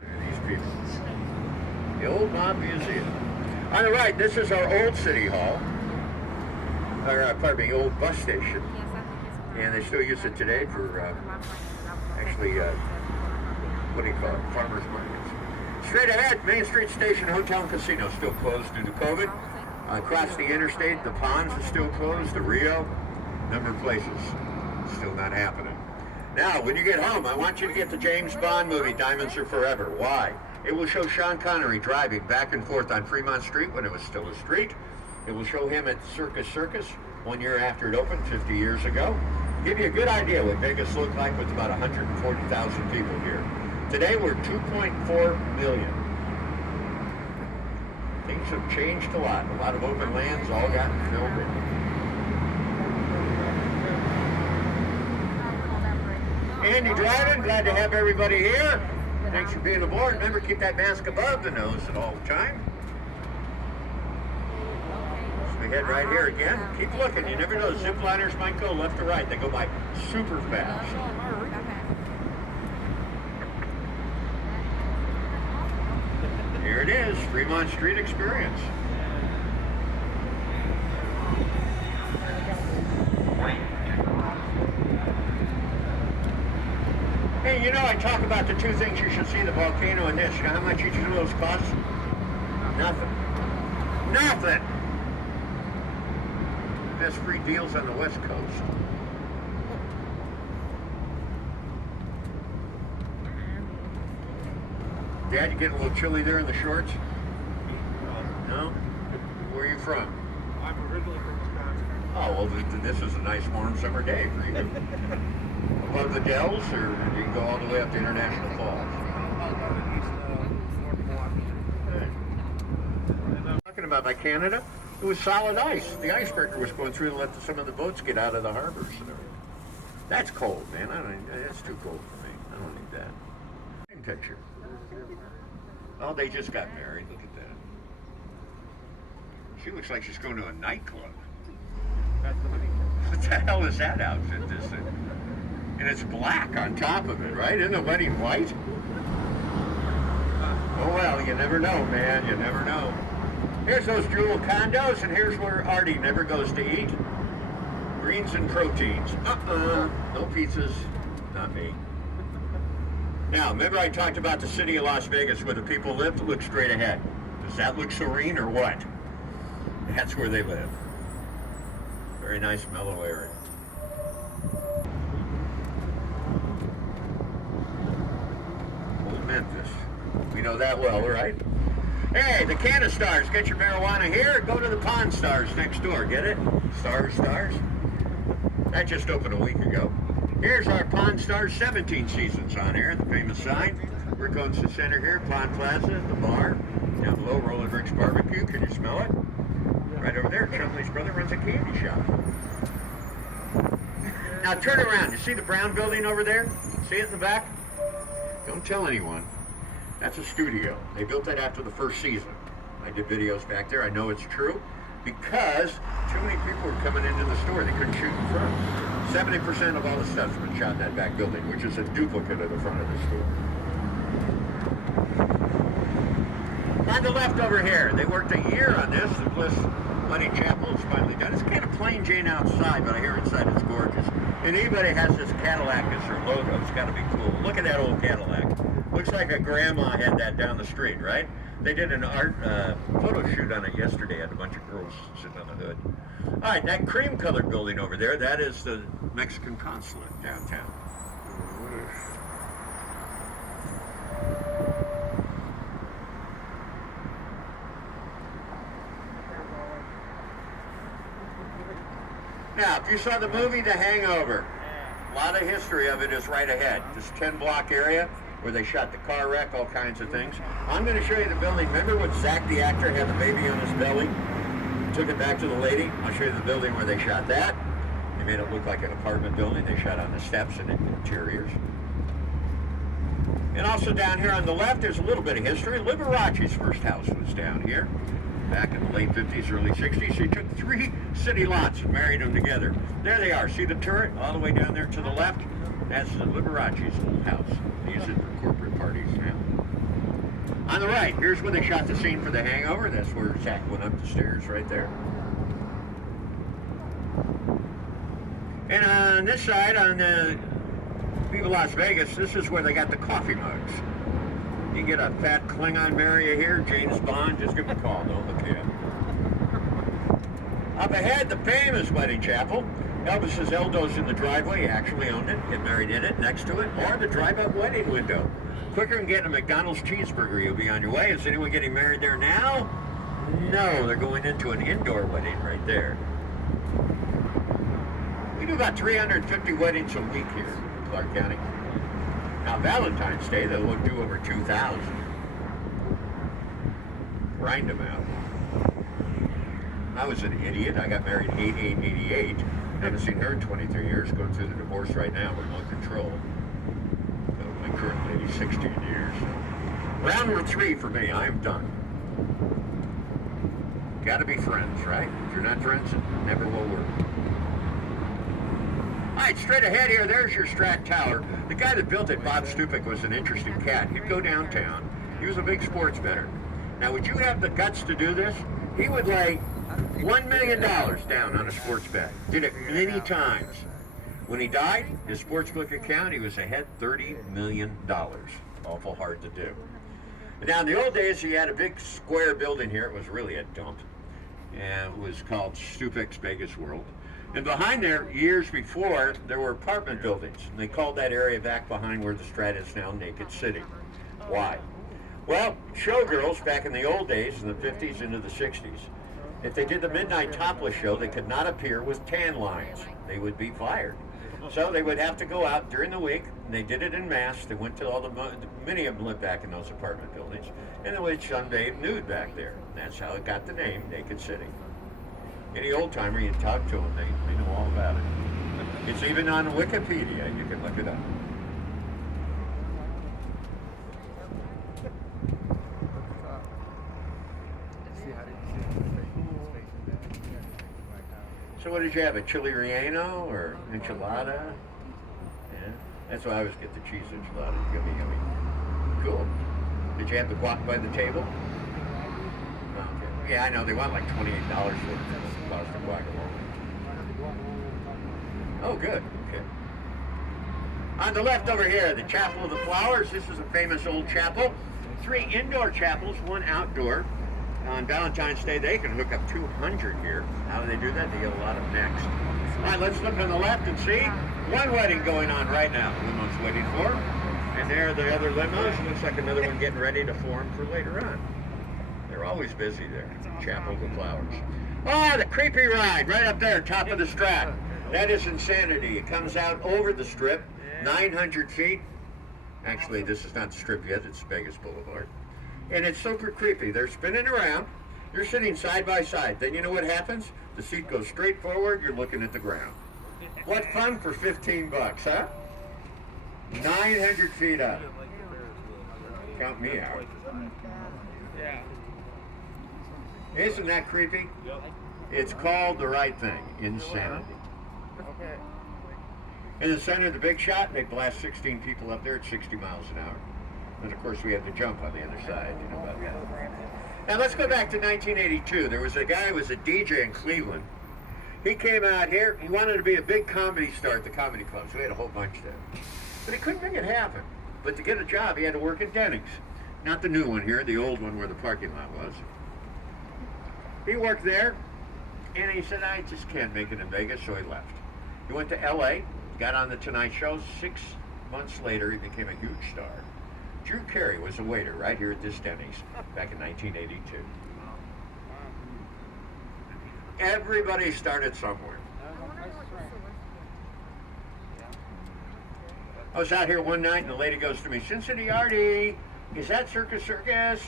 These people. The old Mob Museum. On the right, this is our old City Hall. Or, pardon me, old bus station. And they still use it today for, actually, what do you call it? Farmers markets. Straight ahead, Main Street Station Hotel and Casino still closed due to COVID. Across the interstate, the Ponds is still closed. The Rio, number of places, still not happening. Now, when you get home, I want you to get the James Bond movie, Diamonds Are Forever. Why? It will show Sean Connery driving back and forth on Fremont Street when it was still a street. It will show him at Circus 1 year after it opened 50 years ago. Give you a good idea what Vegas looked like with about 140,000 people here. Today we're 2.4 million. Things have changed a lot. A lot of open lands all gotten filled in. Andy driving, glad to have everybody here. Thanks for being aboard. Remember, keep that mask above the nose at all time. We head right here again. Keep looking. You never know. Zipliners might go left or right. They go by super fast. Here it is, Fremont Street Experience. Hey, you know, I talk about the two things you should see, the volcano and this. You know how much each of those costs? Nothing. Nothing! Best free deals on the West Coast. Dad, you getting a little chilly there in the shorts? No? Where are you from? I'm originally from Wisconsin. Oh, well, this is a nice warm summer day for you. Above the Dells, or you can go all the way up to International Falls? Talking about by Canada, it was solid ice. The icebreaker was going through to let some of the boats get out of the harbors and everything. That's cold, man. That's too cold for me. I don't need that. Picture. Oh, they just got married. Look at that. She looks like she's going to a nightclub. What the hell is that outfit? This thing? And it's black on top of it, right? Isn't the wedding white? Oh well, you never know, man. You never know. Here's those jewel condos, and here's where Artie never goes to eat. Greens and proteins. No pizzas. Not me. Now, remember I talked about the city of Las Vegas where the people live? Look straight ahead. Does that look serene or what? That's where they live. Very nice, mellow area. Old Memphis. We know that well, right? Hey, the Canna Stars. Get your marijuana here. Go to the Pond Stars next door. Get it? Stars. That just opened a week ago. Here's our Pond Stars 17 seasons on here, the famous sign. Rick owns the center here, Pond Plaza, the bar. Down below, Roland Rick's Barbecue. Can you smell it? Right over there, Chumley's brother runs a candy shop. Now turn around. You see the brown building over there? See it in the back? Don't tell anyone. That's a studio. They built that after the first season. I did videos back there. I know it's true because too many people were coming into the store. They couldn't shoot in front. 70% of all the stuff's been shot in that back building, which is a duplicate of the front of the store. On the left over here, they worked a year on this. The Bliss wedding chapel is finally done. It's kind of plain Jane outside, but I hear inside it's gorgeous. And anybody has this Cadillac as their logo, it's got to be cool. Look at that old Cadillac. Looks like a grandma had that down the street, right? They did an art photo shoot on it yesterday. Had a bunch of girls sitting on the hood. All right, that cream-colored building over there, that is the Mexican consulate downtown. Now, if you saw the movie The Hangover, a lot of history of it is right ahead. This 10-block area where they shot the car wreck, all kinds of things. I'm going to show you the building. Remember when Zach the actor had the baby on his belly? Took it back to the lady. I'll show you the building where they shot that. They made it look like an apartment building. They shot on the steps and interiors. And also down here on the left, there's a little bit of history. Liberace's first house was down here back in the late 50s, early 60s. She took 3 city lots and married them together. There they are. See the turret all the way down there to the left? That's the Liberace's old house. They use it for corporate parties now. On the right, here's where they shot the scene for The Hangover. That's where Zach went up the stairs right there. And on this side, on the Viva Las Vegas, this is where they got the coffee mugs. You get a fat Klingon Maria here, James Bond, just give him a call, don't look at. Up ahead, the famous wedding chapel. Elvis's Eldo's in the driveway. He actually owned it, get married in it, next to it, or the drive-up wedding window. Quicker than getting a McDonald's cheeseburger, you'll be on your way. Is anyone getting married there now? No, they're going into an indoor wedding right there. We do about 350 weddings a week here in Clark County. Now, Valentine's Day, they'll do over 2,000. Grind them out. I was an idiot. I got married 88. Haven't seen her in 23 years. Going through the divorce right now. We're in control. My current lady, 16 years. Round number 3 for me. I am done. Got to be friends, right? If you're not friends, it never will work. All right, straight ahead here, there's your Strat Tower. The guy that built it, Bob Stupic, was an interesting cat. He'd go downtown. He was a big sports bettor. Now, would you have the guts to do this? He would lay $1 million down on a sports bet. Did it many times. When he died, his sportsbook account, he was ahead $30 million. Awful hard to do. Now, in the old days, he had a big square building here. It was really a dump. And it was called Stupic's Vegas World. And behind there, years before, there were apartment buildings. And they called that area back behind where the Strat is now Naked City. Why? Well, showgirls back in the old days, in the 50s into the 60s, if they did the midnight topless show, they could not appear with tan lines. They would be fired. So they would have to go out during the week, and they did it in mass. They went to all many of them lived back in those apartment buildings, and they would sunbathe nude back there. And that's how it got the name Naked City. Any old timer you talk to them, they know all about it. It's even on Wikipedia. You can look it up. So what did you have, a chili relleno or enchilada? Yeah, that's why I always get the cheese enchilada. Yummy, yummy. Cool. Did you have the guac by the table? Okay. Yeah, I know. They want like $28 for it. Cost the guacamole. Oh, good. Okay. On the left over here, the Chapel of the Flowers. This is a famous old chapel. 3 indoor chapels, 1 outdoor. On Valentine's Day, they can hook up 200 here. How do they do that? They get a lot of necks. All right, let's look on the left and see. 1 wedding going on right now. Limo's waiting for. And there are the other limos. Looks like another one getting ready to form for later on. They're always busy there. Chapel of the Flowers. Oh, the creepy ride right up there, top of the Strat. That is insanity. It comes out over the Strip, 900 feet. Actually, this is not the Strip yet. It's Vegas Boulevard. And it's super creepy. They're spinning around. You're sitting side by side. Then you know what happens? The seat goes straight forward. You're looking at the ground. What fun for 15 bucks, huh? 900 feet up. Count me out. Isn't that creepy? It's called the right thing. Insanity. In the center of the big shot, they blast 16 people up there at 60 miles an hour. And of course, we have the jump on the other side. You know about that. Now let's go back to 1982. There was a guy who was a DJ in Cleveland. He came out here. He wanted to be a big comedy star at the comedy club, so we had a whole bunch there. But he couldn't make it happen. But to get a job, he had to work at Denny's. Not the new one here, the old one where the parking lot was. He worked there, and he said, I just can't make it in Vegas, so he left. He went to LA, got on the Tonight Show. 6 months later, he became a huge star. Drew Carey was a waiter right here at this Denny's back in 1982. Everybody started somewhere. I was out here one night and the lady goes to me, Cincinnati Artie, is that Circus? And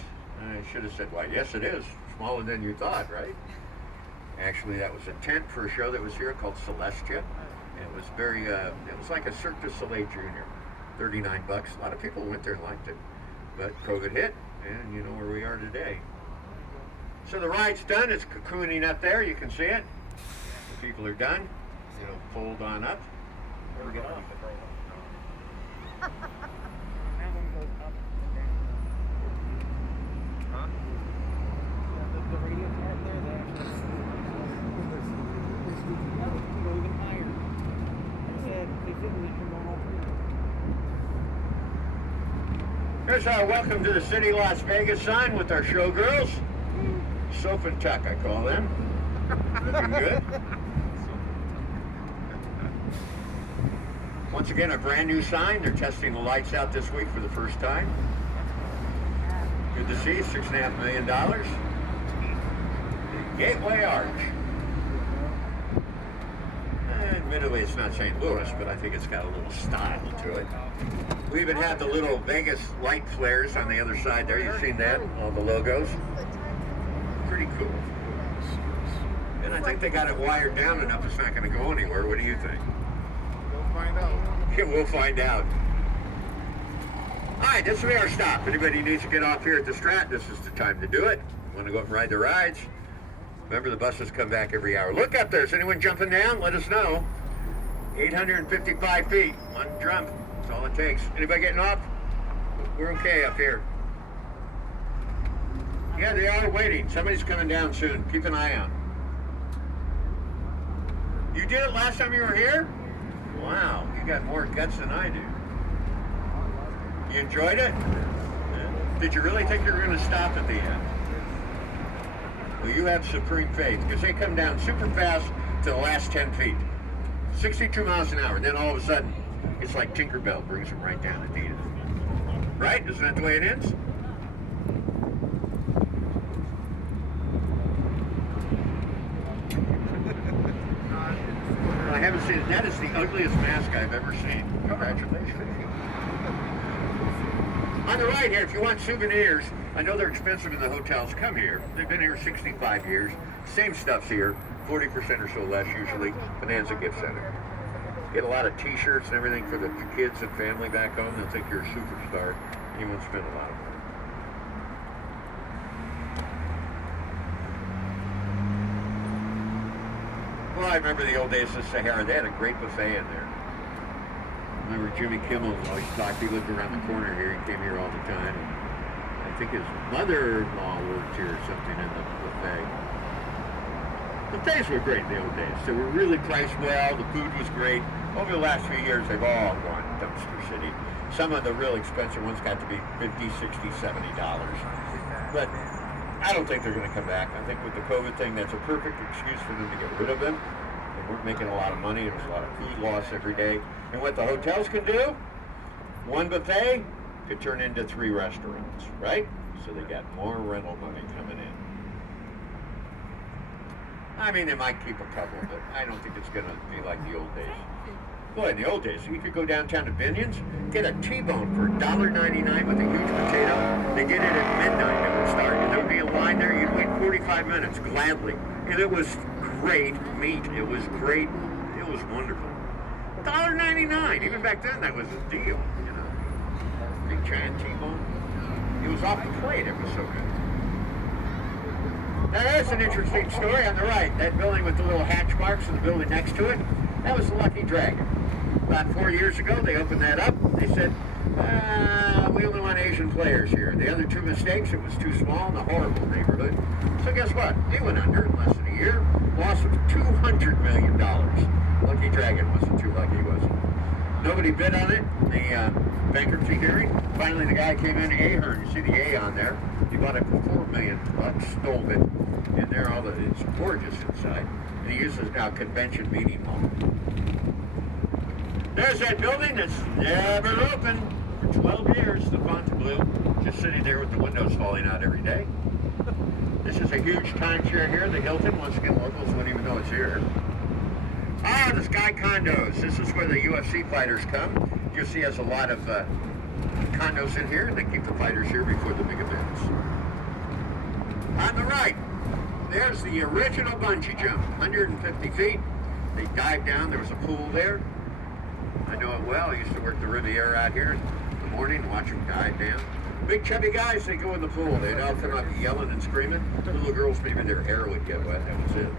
I should have said, why, yes it is. Smaller than you thought, right? Actually, that was a tent for a show that was here called Celestia. And it was very, it was like a Cirque du Soleil Junior. $39. A lot of people went there and liked it. But COVID hit, and you know where we are today. So the ride's done. It's cocooning up there. You can see it. The people are done. It'll fold on up. Where we get off it. That one goes up and down. Huh? Yeah, the radio part there, they actually go even higher. I said they didn't make them all three. Here's our welcome to the city Las Vegas sign with our showgirls. Soap and Tuck, I call them. Looking good. Once again, a brand new sign. They're testing the lights out this week for the first time. Good to see, $6.5 million. The Gateway Arch. Admittedly, it's not St. Louis, but I think it's got a little style to it. We even have the little Vegas light flares on the other side there. You've seen that, all the logos. Pretty cool. And I think they got it wired down enough it's not going to go anywhere. What do you think? We'll find out. Yeah, we'll find out. All right, this will be our stop. Anybody needs to get off here at the Strat, this is the time to do it. Want to go up and ride the rides? Remember, the buses come back every hour. Look up there. Is anyone jumping down? Let us know. 855 feet. One jump. That's all it takes. Anybody getting off? We're okay up here. Yeah, they are waiting. Somebody's coming down soon. Keep an eye out. You did it last time you were here? Wow, you got more guts than I do. You enjoyed it? Yeah. Did you really think you were going to stop at the end? Well, you have supreme faith, because they come down super fast to the last 10 feet. 62 miles an hour, and then all of a sudden, it's like Tinkerbell brings them right down at the end. Right? Isn't that the way it ends? I haven't seen it. That is the ugliest mask I've ever seen. Congratulations. On the right here, if you want souvenirs, I know they're expensive in the hotels. Come here. They've been here 65 years. Same stuff's here. 40% or so less usually. Bonanza Gift Center. Get a lot of t-shirts and everything for the kids and family back home. They'll think you're a superstar. And you won't spend a lot of money. Well, I remember the old days of Sahara. They had a great buffet in there. I remember Jimmy Kimmel always talked. He lived around the corner here. He came here all the time. I think his mother-in-law worked here or something in the buffet. Buffets were great in the old days. They were really priced well. The food was great. Over the last few years, they've all gone dumpster city. Some of the real expensive ones got to be $50, $60, $70. But I don't think they're going to come back. I think with the COVID thing, that's a perfect excuse for them to get rid of them. They weren't making a lot of money. There was a lot of food loss every day. And what the hotels can do, one buffet could turn into 3 restaurants, right? So they got more rental money coming in. I mean, they might keep a couple, but I don't think it's going to be like the old days. Boy, in the old days, you could go downtown to Venetian's, get a T-bone for $1.99 with a huge potato. They did it at midnight. It would start, and there would be a line there. You'd wait 45 minutes, gladly. And it was great meat. It was great. It was wonderful. $1.99. Even back then, that was a deal, you know. Big giant T-bone. It was off the plate. It was so good. Now, that's an interesting story on the right. That building with the little hatch marks and the building next to it, that was the Lucky Dragon. About 4 years ago, they opened that up. They said, We only want Asian players here. The other two mistakes, it was too small in a horrible neighborhood. So guess what? They went under in less than a year. Loss of $200 million. Lucky Dragon wasn't too lucky, was it? Nobody bid on it. The bankruptcy hearing. Finally, the guy came in, Ahern. You see the A on there. He bought it for $4 million. Stole it. And there, it's gorgeous inside. And he uses now convention meeting hall. There's that building that's never opened for 12 years, the Fontainebleau, just sitting there with the windows falling out every day. This is a huge timeshare here, the Hilton. Once again, locals wouldn't even know it's here. Ah, the Sky Condos. This is where the UFC fighters come. UFC has a lot of condos in here, and they keep the fighters here before the big events. On the right, there's the original bungee jump, 150 feet. They dive down. There was a pool there. I know it well. I used to work the Riviera out here in the morning and watch them dive down. Big chubby guys, they go in the pool. They'd all come up yelling and screaming. The little girls, maybe their hair would get wet. That was it.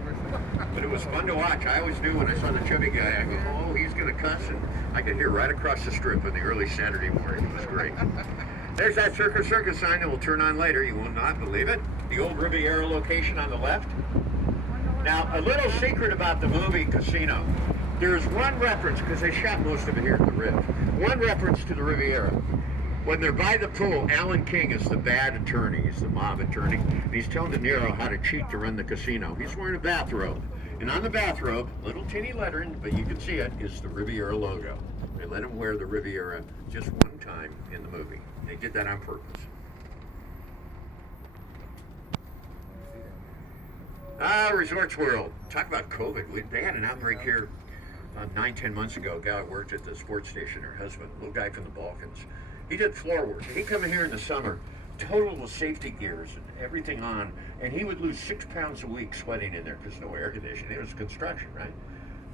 But it was fun to watch. I always knew when I saw the chubby guy, I go, oh, he's going to cuss. And I could hear right across the strip in the early Saturday morning. It was great. There's that Circus sign that will turn on later. You will not believe it. The old Riviera location on the left. Now, a little secret about the movie Casino. There's one reference, because they shot most of it here at the Riv. One reference to the Riviera. When they're by the pool, Alan King is the bad attorney. He's the mob attorney. And he's telling De Niro how to cheat to run the casino. He's wearing a bathrobe. And on the bathrobe, little teeny lettering, but you can see it, is the Riviera logo. They let him wear the Riviera just one time in the movie. They did that on purpose. Resorts World. Talk about COVID. They had an outbreak here 9-10 months ago. A guy that worked at the sports station, her husband, little guy from the Balkans. He did floor work. He'd come in here in the summer, total with safety gears and everything on, and he would lose 6 pounds a week sweating in there because no air conditioning. It was construction, right?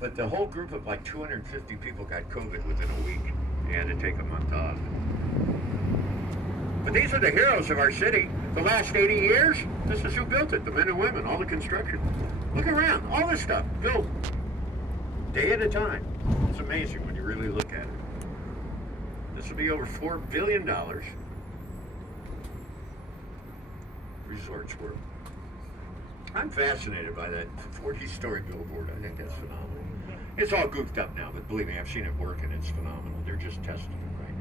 But the whole group of like 250 people got COVID within a week. They had to take a month off. But these are the heroes of our city. The last 80 years, this is who built it, the men and women, all the construction. Look around, all this stuff built day at a time. It's amazing when you really look at it. This will be over $4 billion. Resorts World. I'm fascinated by that 40-story billboard. I think that's phenomenal. It's all goofed up now, but believe me, I've seen it work and it's phenomenal. They're just testing it right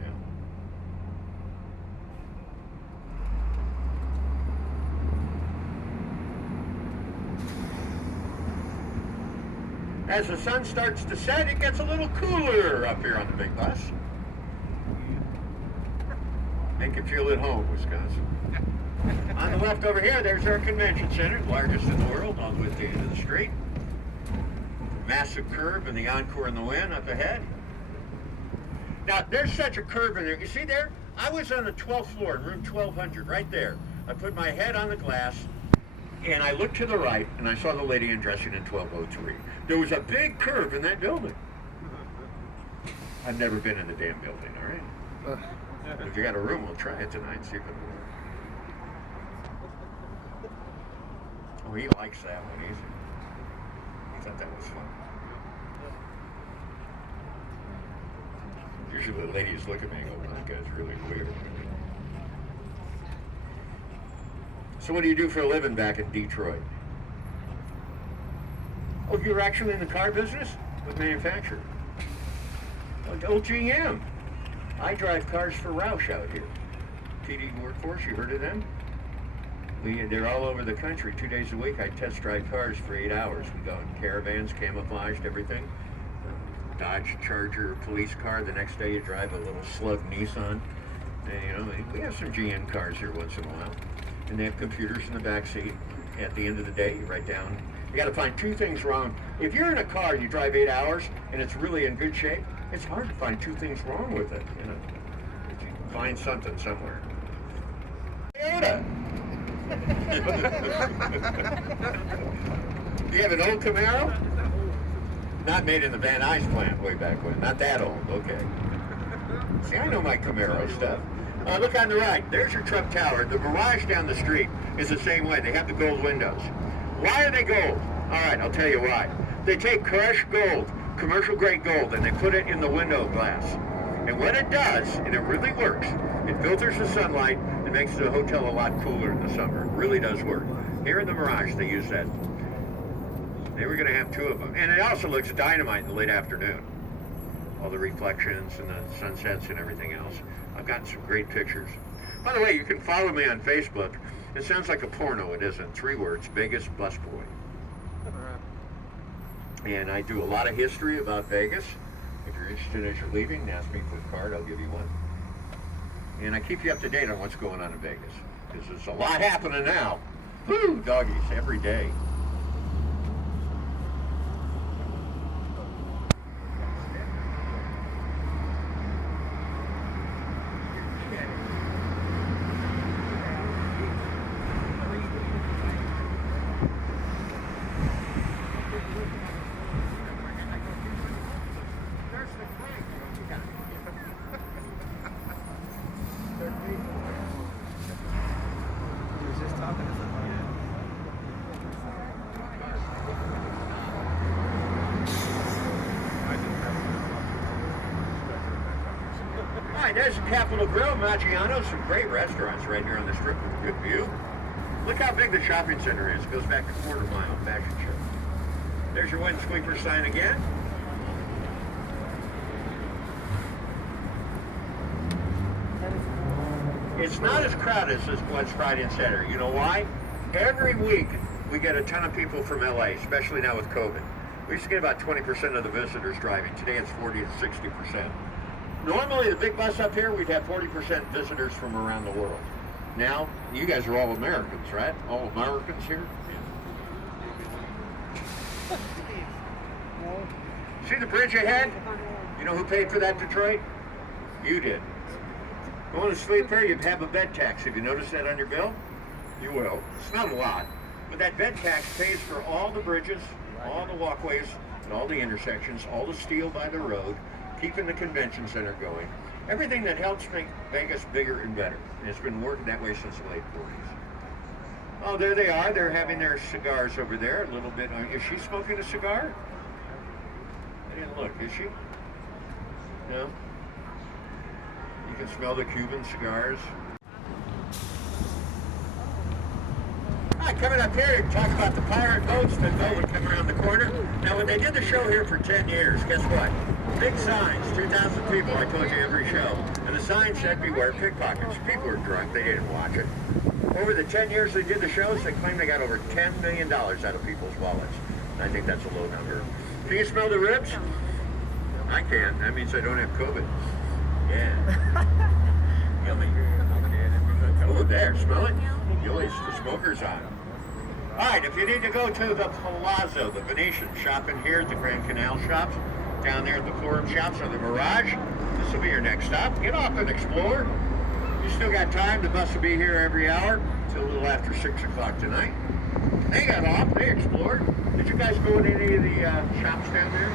now. As the sun starts to set, it gets a little cooler up here on the big bus. Make you feel at home, Wisconsin. On the left over here, there's our convention center, largest in the world, all the way at the end of the street. Massive curve and the Encore and the Wynn up ahead. Now, there's such a curve in there. You see there? I was on the 12th floor in room 1200, right there. I put my head on the glass, and I looked to the right, and I saw the lady undressing in 1203. There was a big curve in that building. I've never been in the damn building, all right? But if you got a room, we'll try it tonight and see if it works. Oh, he likes that one. He thought that was fun. Usually the ladies look at me and go, well, that guy's really weird. So what do you do for a living back in Detroit? Oh, you're actually in the car business? What manufacturer? Oh, GM. I drive cars for Roush out here. PD Workforce, you heard of them? They're all over the country. 2 days a week, I test drive cars for 8 hours. We go in caravans, camouflaged, everything. Dodge Charger, police car. The next day, you drive a little slug Nissan. And, you know, we have some GM cars here once in a while. And they have computers in the back seat. At the end of the day, you write down. You got to find 2 things wrong. If you're in a car and you drive 8 hours and it's really in good shape, it's hard to find 2 things wrong with it. You know, if you find something somewhere. Toyota. Do you have an old Camaro? Not made in the Van Nuys plant way back when. Not that old. Okay. See, I know my Camaro stuff. Look on the right. There's your Trump Tower. The Mirage down the street is the same way. They have the gold windows. Why are they gold? All right, I'll tell you why. They take crushed gold, commercial grade gold, and they put it in the window glass. And when it does, and it really works, it filters the sunlight and makes the hotel a lot cooler in the summer. It really does work. Here in the Mirage, they use that. They were going to have 2 of them. And it also looks dynamite in the late afternoon. All the reflections and the sunsets and everything else. I've gotten some great pictures. By the way, you can follow me on Facebook. It sounds like a porno. It isn't. 3 words. Vegas Busboy. And I do a lot of history about Vegas. If you're interested as you're leaving, ask me for a card. I'll give you one. And I keep you up to date on what's going on in Vegas. Because there's a lot happening now. Woo, doggies, every day. There's the Capitol Grill, Maggiano's, some great restaurants right here on the strip with a good view. Look how big the shopping center is. It goes back a quarter mile, fashion show. There's your Wynn sweeper sign again. It's not as crowded as it was Friday and Saturday. You know why? Every week we get a ton of people from LA, especially now with COVID. We used to get about 20% of the visitors driving. Today it's 40 to 60%. Normally, the big bus up here, we'd have 40% visitors from around the world. Now, you guys are all Americans, right? All Americans here? See the bridge ahead? You know who paid for that, Detroit? You did. Going to sleep here, you have a bed tax. Have you noticed that on your bill? You will. It's not a lot. But that bed tax pays for all the bridges, all the walkways, and all the intersections, all the steel by the road, keeping the convention center going. Everything that helps make Vegas bigger and better. And it's been working that way since the late 40s. Oh, there they are. They're having their cigars over there a little bit. Is she smoking a cigar? I didn't look. Is she? No? You can smell the Cuban cigars. All right, coming up here, talk about the pirate boats that would come around the corner. Now, when they did the show here for 10 years, guess what? Big signs, 2,000 people, I told you every show. And the sign said, beware pickpockets. People were drunk, they didn't watch it. Over the 10 years they did the shows, they claimed they got over $10 million out of people's wallets. And I think that's a low number. Can you smell the ribs? I can. That means I don't have COVID. Yeah. Yummy. Oh, there, smell it? The smoker's on. All right, if you need to go to the Palazzo, the Venetian, shopping here at the Grand Canal shops, down there at the Forum shops or the Mirage, this will be your next stop. Get off and explore. You still got time. The bus will be here every hour till a little after 6 o'clock tonight. They got off. They explored. Did you guys go in any of the shops down there?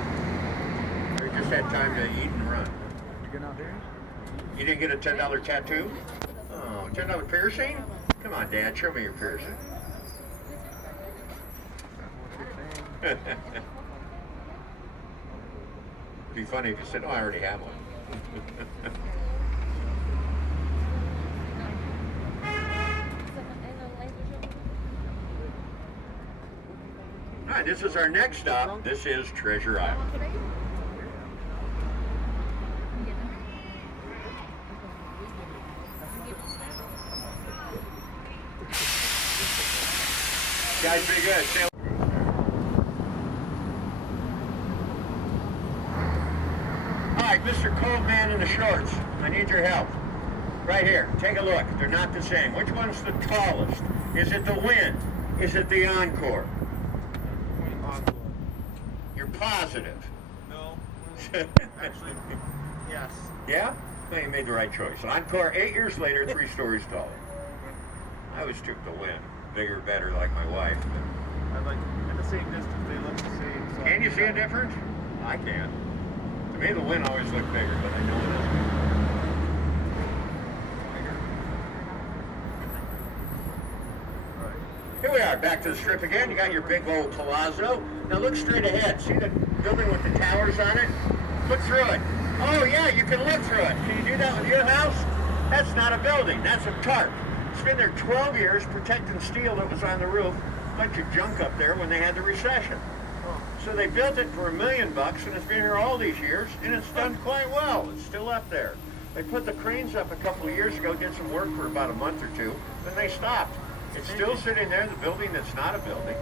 Or you just had time to eat and run? You get out there? You didn't get a $10 tattoo? Oh, $10 piercing? Come on, Dad, show me your piercing. It'd be funny if you said, oh, I already have one. All right, this is our next stop. This is Treasure Island. Guys, be good. Alright, Mr. Cold Man in the shorts, I need your help. Right here, take a look. They're not the same. Which one's the tallest? Is it the Wynn? Is it the Encore? Encore. You're positive? No. Actually, yes. Yeah? Well, you made the right choice. Encore, 8 years later, 3 stories taller. I always took the Wynn. Bigger, better, like my wife. I like at the same distance. They look the same. So Can you see a difference? I can. To me, the Wynn always looked bigger, but I know it isn't. Here we are, back to the strip again. You got your big old Palazzo. Now look straight ahead. See the building with the towers on it? Look through it. Oh yeah, you can look through it. Can you do that with your house? That's not a building, that's a tarp. It's been there 12 years protecting steel that was on the roof. Bunch of junk up there when they had the recession. So they built it for $1 million and it's been here all these years and it's done quite well. It's still up there. They put the cranes up a couple of years ago, did some work for about a month or two, then they stopped. It's still sitting there, the building that's not a building.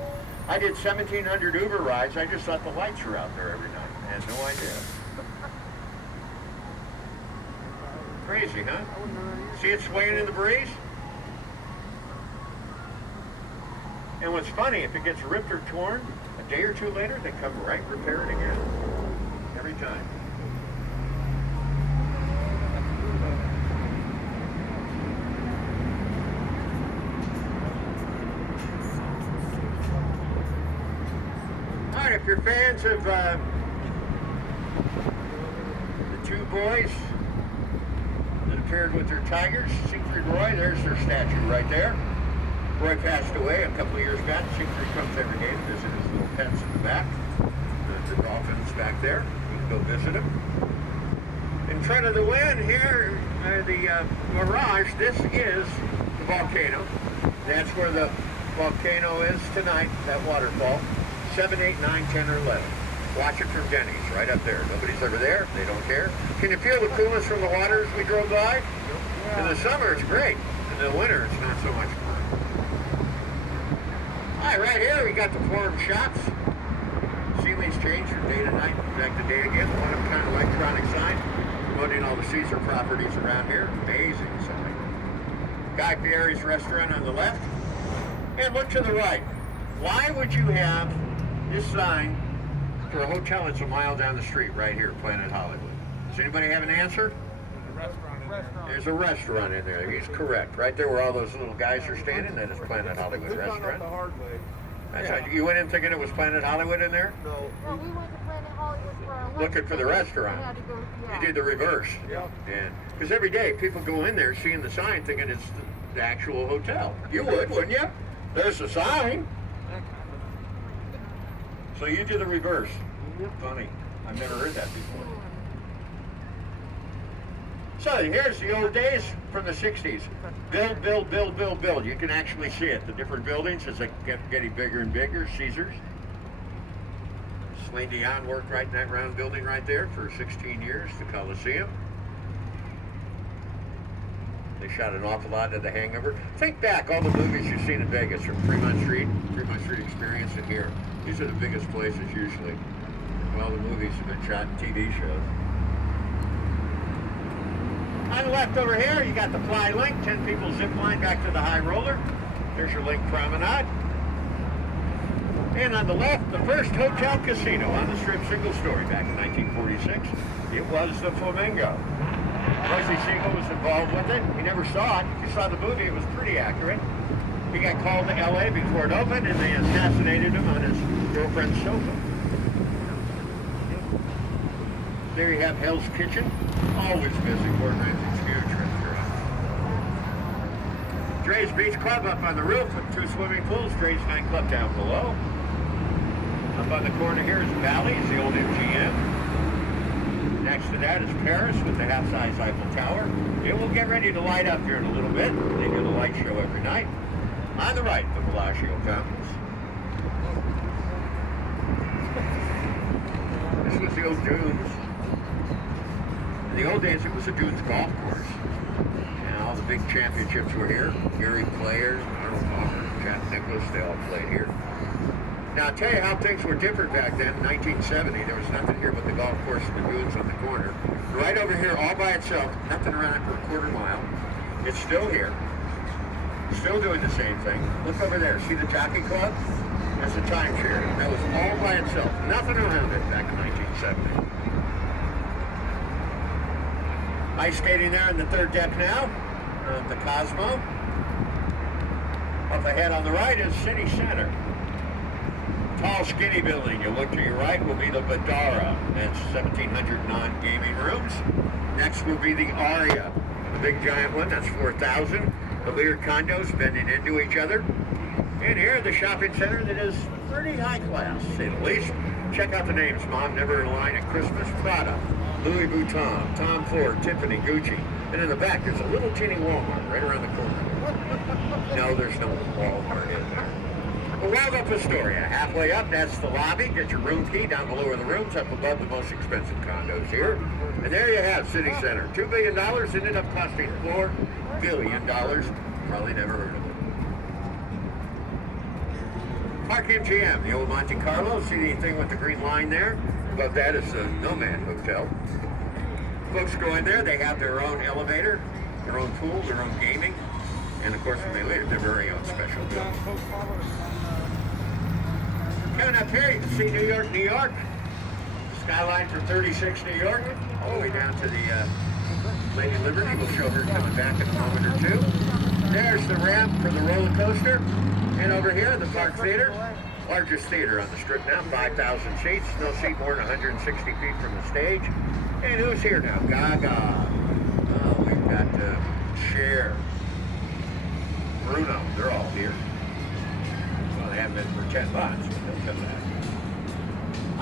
I did 1,700 Uber rides. I just thought the lights were out there every night. I had no idea. Crazy, huh? See it swaying in the breeze? And what's funny, if it gets ripped or torn, a day or two later, they come right and repair it again. Every time. All right, if you're fans of the two boys that appeared with their tigers, Siegfried Roy, there's their statue right there. Roy passed away a couple of years back. Siegfried comes every day to visit his little pets in the back. The dolphins back there. You can go visit them. In front of the Wynn here, the Mirage, this is the volcano. That's where the volcano is tonight, that waterfall. 7, 8, 9, 10, or 11. Watch it from Denny's, right up there. Nobody's ever there. They don't care. Can you feel the coolness from the water as we drove by? Yeah. In the summer, it's great. In the winter, it's not so much fun. All right, right here, we got the forum shops. Ceilings change from day to night, back to day again. One of kind of electronic sign promoting all the Caesar properties around here. Amazing sign. Guy Fieri's restaurant on the left. And look to the right. Why would you have this sign for a hotel that's a mile down the street right here, Planet Hollywood? Does anybody have an answer? There's a restaurant in there. He's correct. Right there where all those little guys are standing, that is Planet Hollywood restaurant. The hard way. That's right. You went in thinking it was Planet Hollywood in there? No. No, we went to Planet Hollywood for our lunch. Looking for the restaurant. We had to go, yeah. You did the reverse. Yeah. Because every day people go in there seeing the sign thinking it's the actual hotel. You would, wouldn't you? There's the sign. So you did the reverse. Funny. I've never heard that before. So here's the old days from the 60s. Build, build, build, build, build. You can actually see it. The different buildings as they kept getting bigger and bigger. Caesars. Celine Dion worked right in that round building right there for 16 years. The Coliseum. They shot an awful lot of The Hangover. Think back, all the movies you've seen in Vegas from Fremont Street Experience, and here. These are the biggest places usually. All the movies have been shot in TV shows. On the left over here, you got the Fly Link. 10 people zip line back to the High Roller. There's your Link Promenade. And on the left, the first hotel casino on the Strip, single story, back in 1946. It was the Flamingo. Rosie Siegel was involved with it. He never saw it. If you saw the movie, it was pretty accurate. He got called to LA before it opened, and they assassinated him on his girlfriend's sofa. There you have Hell's Kitchen. Always busy. Port Ranch, huge restaurant. Dre's Beach Club up on the roof with 2 swimming pools. Dre's nightclub down below. Up on the corner here is Valley. It's the old MGM. Next to that is Paris with the half-size Eiffel Tower. It will get ready to light up here in a little bit. They do the light show every night. On the right, the Bellagio Fountains. This was the old Dunes. In the old days, it was a Dunes golf course. And all the big championships were here. Gary Player, Arnold Palmer, Jack Nicklaus, they all played here. Now, I'll tell you how things were different back then. In 1970, there was nothing here but the golf course and the Dunes on the corner. Right over here, all by itself, nothing around it for a quarter mile. It's still here. Still doing the same thing. Look over there. See the Jockey Club? That's a timeshare. That was all by itself. Nothing around it back in 1970. Ice skating there on the third deck now. The Cosmo. Up ahead on the right is City Center. Tall, skinny building. You look to your right will be the Badara. That's 1,700 non-gaming rooms. Next will be the Aria, the big giant one. That's 4,000. The Lear condos bending into each other. And here, the shopping center that is pretty high class, to say the least. Check out the names, Mom. Never in line at Christmas. Prada. Louis Vuitton, Tom Ford, Tiffany, Gucci. And in the back, there's a little teeny Walmart right around the corner. No, there's no Walmart in there. Well, Waldorf Astoria, halfway up, that's the lobby. Get your room key. Down below are the rooms, up above the most expensive condos here. And there you have City Center. $2 billion ended up costing $4 billion. Probably never heard of it. Park MGM, the old Montecarlo. See the thing with the green line there? Above that is the Nomad Hotel. Folks go in there, they have their own elevator, their own pool, their own gaming, and of course when they leave, their very own special building. Coming up here, you can see New York, New York. Skyline from 36 New York, all the way down to the Lady Liberty. We'll show her coming back in a moment or two. There's the ramp for the roller coaster. And over here, the Park Theater. Largest theater on the strip now, 5,000 seats. No seat more than 160 feet from the stage. And who's here now? Gaga. Oh, we've got Cher, Bruno. They're all here. Well, they haven't been for 10 months, but they'll come back.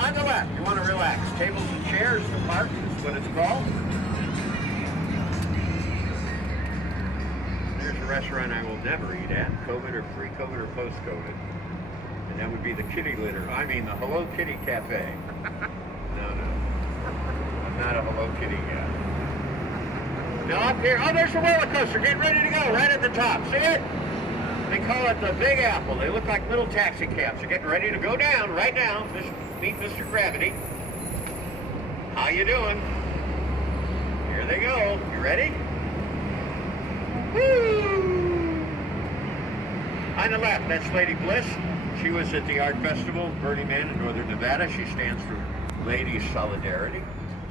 On the left, you want to relax. Tables and chairs. The park is what it's called. There's a restaurant I will never eat at, COVID or pre-COVID or post-COVID. And that would be the kitty litter. I mean, the Hello Kitty Cafe. No. I'm not a Hello Kitty guy. Now up here, oh, there's the roller coaster. Getting ready to go right at the top. See it? They call it the Big Apple. They look like little taxi cabs. They're getting ready to go down right now. Meet Mr. Gravity. How you doing? Here they go. You ready? Woo! On the left, that's Lady Bliss. She was at the Art Festival, Burning Man in Northern Nevada. She stands for Ladies Solidarity.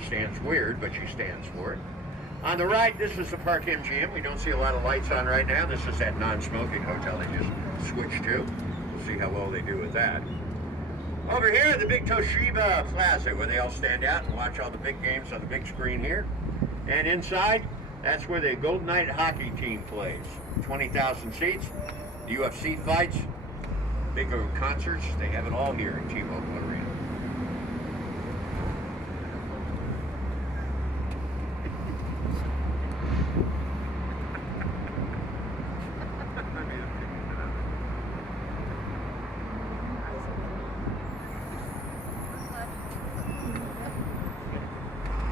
Stands weird, but she stands for it. On the right, this is the Park MGM. We don't see a lot of lights on right now. This is that non-smoking hotel they just switched to. We'll see how well they do with that. Over here, the big Toshiba Plaza, where they all stand out and watch all the big games on the big screen here. And inside, that's where the Golden Knight hockey team plays. 20,000 seats, the UFC fights, big concerts. They have it all here in T-Mobile Arena.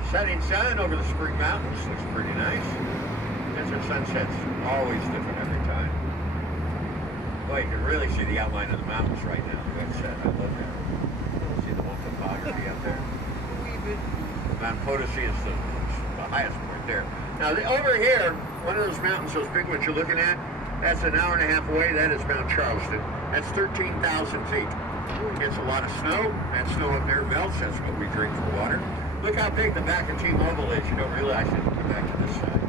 Setting sun over the Spring Mountains looks pretty nice. Desert sunset's always different every time. Boy, you can really see the outline of the mountains right now. The good set, I love that. See the whole topography up there. Mount Potosi is the highest point there. Now over here, one of those mountains, those big ones you're looking at, that's an hour and a half away. That is Mount Charleston. That's 13,000 feet. Gets a lot of snow. That snow up there melts. That's what we drink for water. Look how big the back of T-Mobile is. You don't realize it. Come back to this side.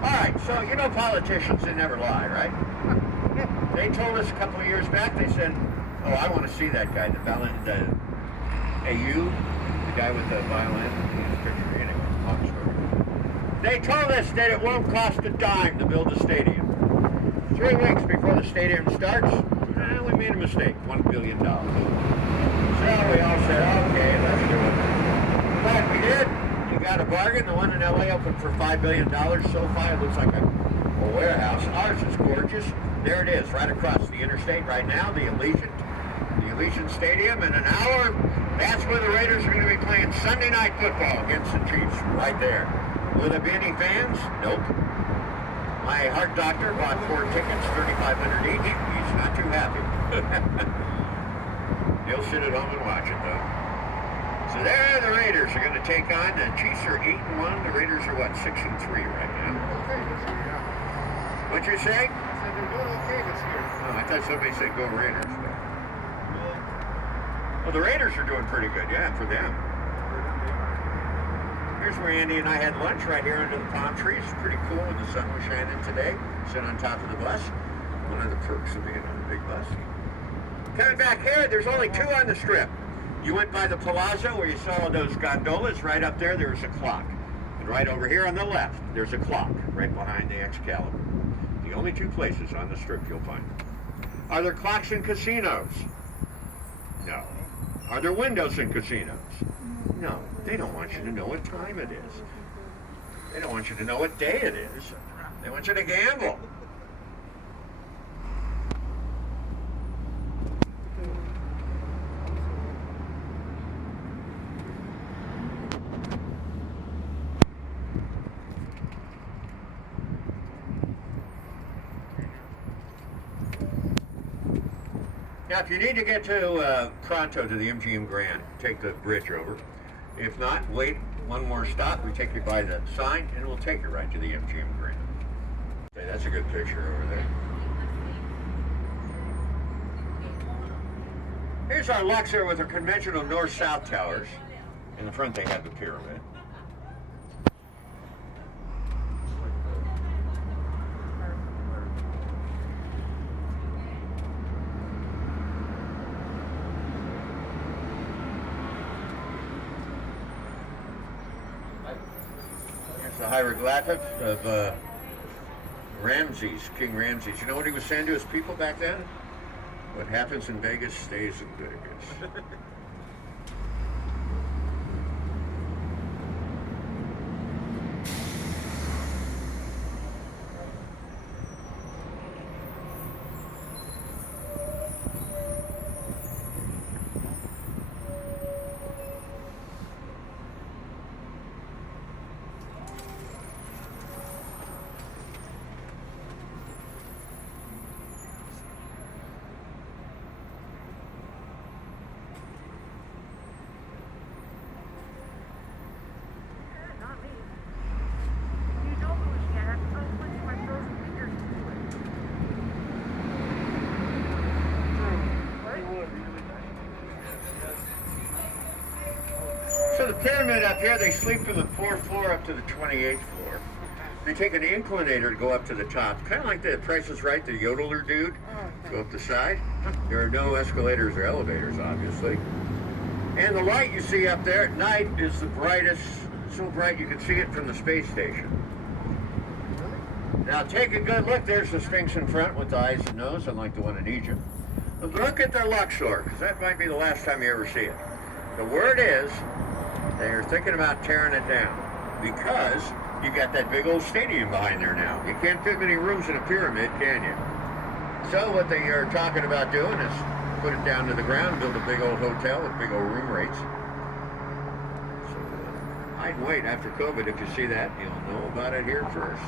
All right, so you know politicians, they never lie, right? They told us a couple of years back, they said, oh, I want to see that guy, the violin, the AU, the guy with the violin. He's a picture anyway, long story. They told us that it won't cost a dime to build a stadium. 3 weeks before the stadium starts, we made a mistake, $1 billion. So we all said, okay, let's do it. But we did. We got a bargain. The one in LA opened for $5 billion. SoFi, it looks like a warehouse. Ours is gorgeous. There it is, right across the interstate right now, the Allegiant Stadium. In an hour, that's where the Raiders are going to be playing Sunday night football against the Chiefs, right there. Will there be any fans? Nope. My heart doctor bought 4 tickets, $3,500 each. He's not too happy. He'll sit at home and watch it, though. So there the Raiders are going to take on. The Chiefs are 8-1. The Raiders are, what, 6-3 right now? What'd you say? I said they're doing okay this year. Oh, I thought somebody said go Raiders. Well, the Raiders are doing pretty good, yeah, for them. Here's where Andy and I had lunch, right here under the palm trees. Pretty cool when the sun was shining today. Sit on top of the bus. One of the perks of being on a big bus. Coming back here, there's only 2 on the strip. You went by the Palazzo where you saw those gondolas. Right up there, there's a clock. And right over here on the left, there's a clock right behind the Excalibur. The only 2 places on the strip you'll find them. Are there clocks in casinos? No. Are there windows in casinos? No, they don't want you to know what time it is. They don't want you to know what day it is. They want you to gamble. Now, if you need to get to pronto to the MGM Grand, take the bridge over. If not, wait one more stop. We take you by the sign, and we'll take you right to the MGM Grand. Okay, that's a good picture over there. Here's our Luxor with our conventional north-south towers. In the front, they have the pyramid. The hieroglyphics of Ramses, King Ramses. You know what he was saying to his people back then? What happens in Vegas stays in Vegas. So the pyramid up here, they sleep from the 4th floor up to the 28th floor. They take an inclinator to go up to the top. Kind of like the Price is Right, the yodeler dude. Go up the side. There are no escalators or elevators, obviously. And the light you see up there at night is the brightest, so bright you can see it from the space station. Now take a good look. There's the Sphinx in front with the eyes and nose, unlike the one in Egypt. But look at their Luxor, because that might be the last time you ever see it. The word is, they're thinking about tearing it down because you got that big old stadium behind there now. You can't fit many rooms in a pyramid, can you? So what they are talking about doing is put it down to the ground, build a big old hotel with big old room rates. So I'd wait after COVID. If you see that, you'll know about it here first.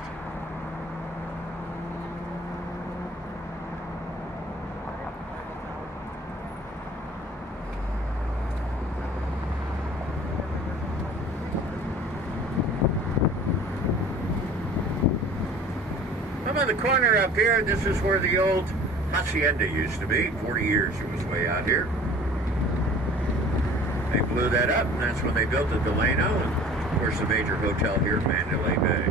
On the corner up here, this is where the old hacienda used to be. 40 years it was way out here. They blew that up, and that's when they built the Delano, and of course the major hotel here in Mandalay Bay.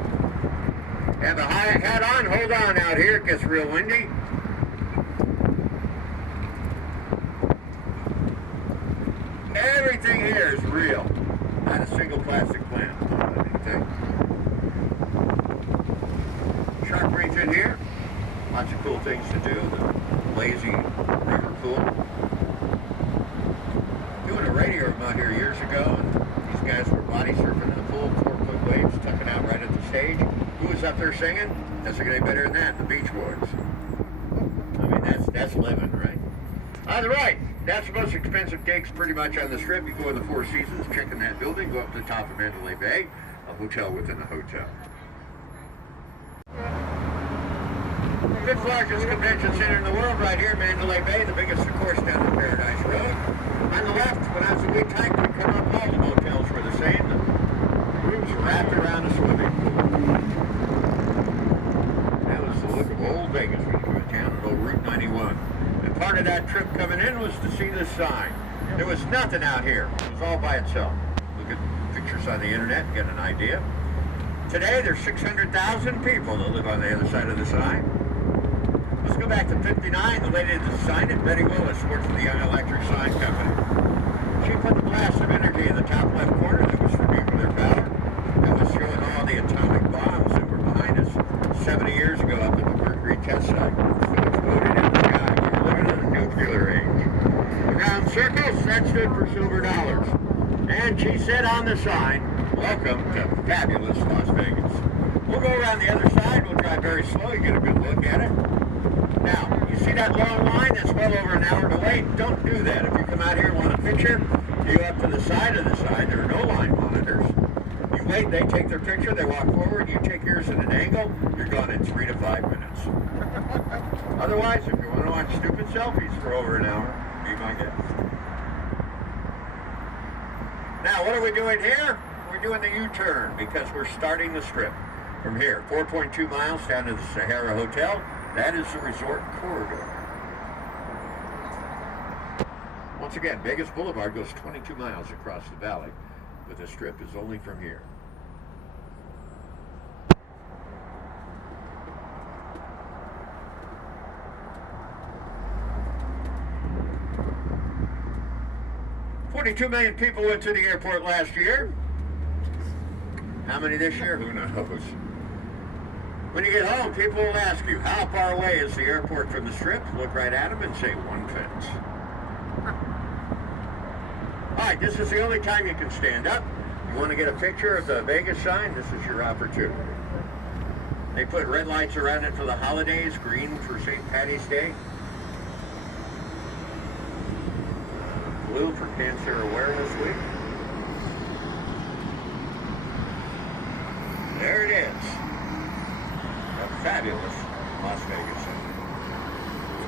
Have a high hat on, hold on out here, it gets real windy. Everything here is real. Not a single plastic plant on anything. Shark Reef in here. Lots of cool things to do. The lazy river pool. Doing a radio room out here years ago, and these guys were body surfing in the pool, 4-foot waves, tucking out right at the stage. Who was up there singing? Doesn't get any better than that, the Beach Boys. I mean, that's living, right? On the right, that's the most expensive gigs pretty much on the Strip. You go in the Four Seasons, check in that building, go up to the top of Mandalay Bay, a hotel within a hotel. Fifth largest convention center in the world right here, Mandalay Bay, the biggest, of course, down the Paradise Road. On the left, when I was a wee tyke, we come up, all the motels were the same. The rooms were wrapped around a swimming pool. That was the look of old Vegas when you come to town at old Route 91. And part of that trip coming in was to see this sign. There was nothing out here. It was all by itself. Look at pictures on the internet and get an idea. Today, there's 600,000 people that live on the other side of the sign. Let's go back to 59. The lady that designed it, Betty Willis, worked for the Young Electric Sign Company. She put the blast of energy in the top left corner that was for nuclear power. That was showing all the atomic bombs that were behind us 70 years ago up at the Mercury test site. So exploded in the sky. We were living in a nuclear age. The round circles, that stood for silver dollars. And And she said on the sign, "Welcome to fabulous Las Vegas." We'll go around the other side. We'll drive very slow. You get a good look at it. Now, you see that long line that's well over an hour to wait? Don't do that. If you come out here and want a picture, you go up to the side of the side. There are no line monitors. You wait, they take their picture, they walk forward, you take yours at an angle, you're gone in 3 to 5 minutes. Otherwise, if you want to watch stupid selfies for over an hour, be my guest. Now, what are we doing here? We're doing the U-turn because we're starting the strip. From here, 4.2 miles down to the Sahara Hotel. That is the resort corridor. Once again, Vegas Boulevard goes 22 miles across the valley, but the strip is only from here. $42 million people went to the airport last year. How many this year? Who knows? When you get home, people will ask you, how far away is the airport from the strip? Look right at them and say, one fence. All right, this is the only time you can stand up. You want to get a picture of the Vegas sign? This is your opportunity. They put red lights around it for the holidays, green for St. Patty's Day, blue for Cancer Awareness Week. There it is. A fabulous Las Vegas.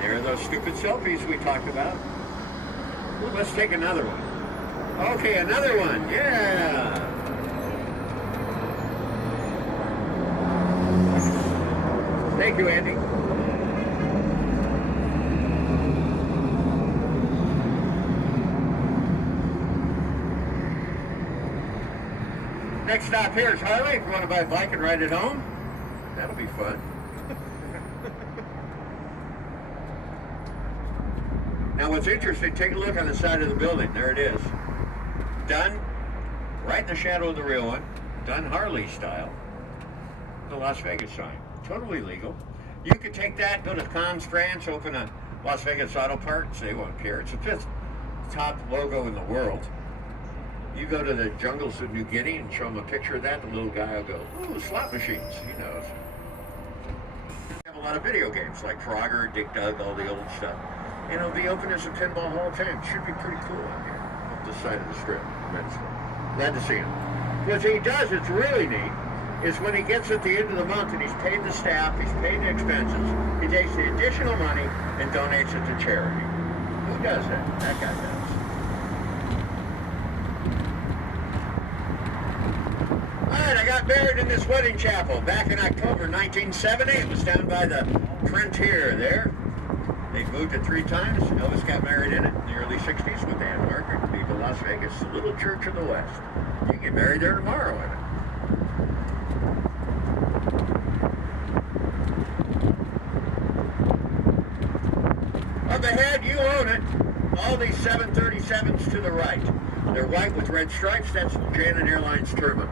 There are those stupid selfies we talked about. Well, let's take another one. Okay, another one. Yeah. Thank you, Andy. Next stop here is Harley. If you want to buy a bike and ride it home, that'll be fun. Now what's interesting, take a look on the side of the building. There it is. Done right in the shadow of the real one. Done Harley style. The Las Vegas sign. Totally legal. You could take that, go to Conn's France, open a Las Vegas Auto Parts. They won't care. It's the 5th top logo in the world. You go to the jungles of New Guinea and show him a picture of that, the little guy will go, ooh, slot machines. He knows. We have a lot of video games like Frogger, Dick Dug, all the old stuff. And it'll be open as a pinball hall of fame. Should be pretty cool out here, up the side of the strip. Glad to see him. What he does, it's really neat, is when he gets at the end of the month and he's paid the staff, he's paid the expenses, he takes the additional money and donates it to charity. Who does that? That guy does. Alright, I got married in this wedding chapel back in October 1970. It was down by the Frontier there. They moved it 3 times. Elvis got married in it in the early 60s with Ann Margaret. Beat to Las Vegas, the little church of the West. You can get married there tomorrow in it. Up ahead, you own it. All these 737s to the right. They're white with red stripes. That's Janet Airlines terminal.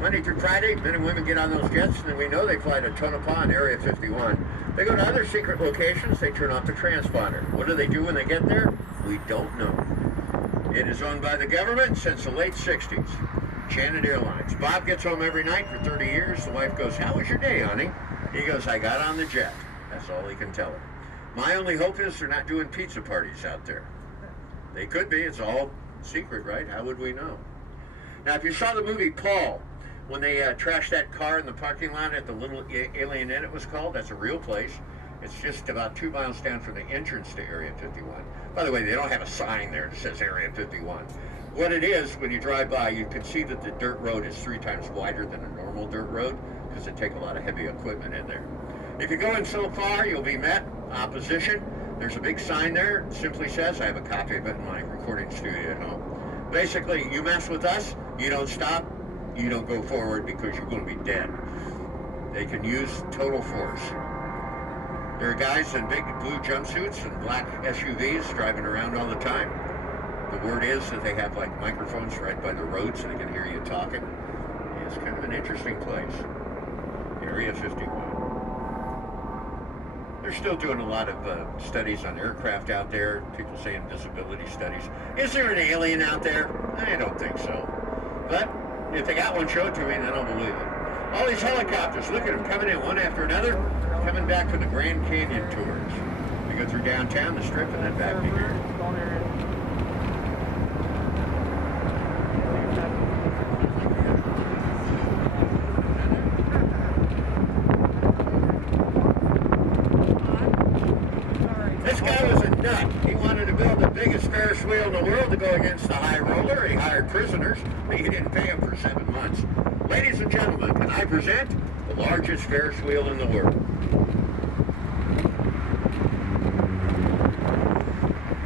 Monday through Friday, men and women get on those jets, and then we know they fly to Tonopah and Area 51. They go to other secret locations, they turn off the transponder. What do they do when they get there? We don't know. It is owned by the government since the late 60s. Janet Airlines. Bob gets home every night for 30 years. The wife goes, how was your day, honey? He goes, I got on the jet. That's all he can tell her. My only hope is they're not doing pizza parties out there. They could be. It's all secret, right? How would we know? Now, if you saw the movie Paul, when they trashed that car in the parking lot at the Little Alien Inn, it was called. That's a real place. It's just about 2 miles down from the entrance to Area 51. By the way, they don't have a sign there that says Area 51. What it is, when you drive by, you can see that the dirt road is 3 times wider than a normal dirt road because they take a lot of heavy equipment in there. If you go in so far, you'll be met opposition. There's a big sign there. It simply says, I have a copy of it in my recording studio at home. Basically, you mess with us, you don't stop, you don't go forward because you're going to be dead. They can use total force. There are guys in big blue jumpsuits and black SUVs driving around all the time. The word is that they have like microphones right by the road so they can hear you talking. It's kind of an interesting place. Area 51. They're still doing a lot of studies on aircraft out there. People saying visibility studies. Is there an alien out there? I don't think so. But if they got one, show it to me, and then I'll believe it. All these helicopters, look at them coming in one after another, coming back for the Grand Canyon tours. We go through downtown, the Strip, and then back to here. This guy was a nut. He wanted to build the biggest Ferris wheel in the world to go against the high roller. He hired prisoners, but he didn't pay them for 7 months. Ladies and gentlemen, can I present the largest Ferris wheel in the world?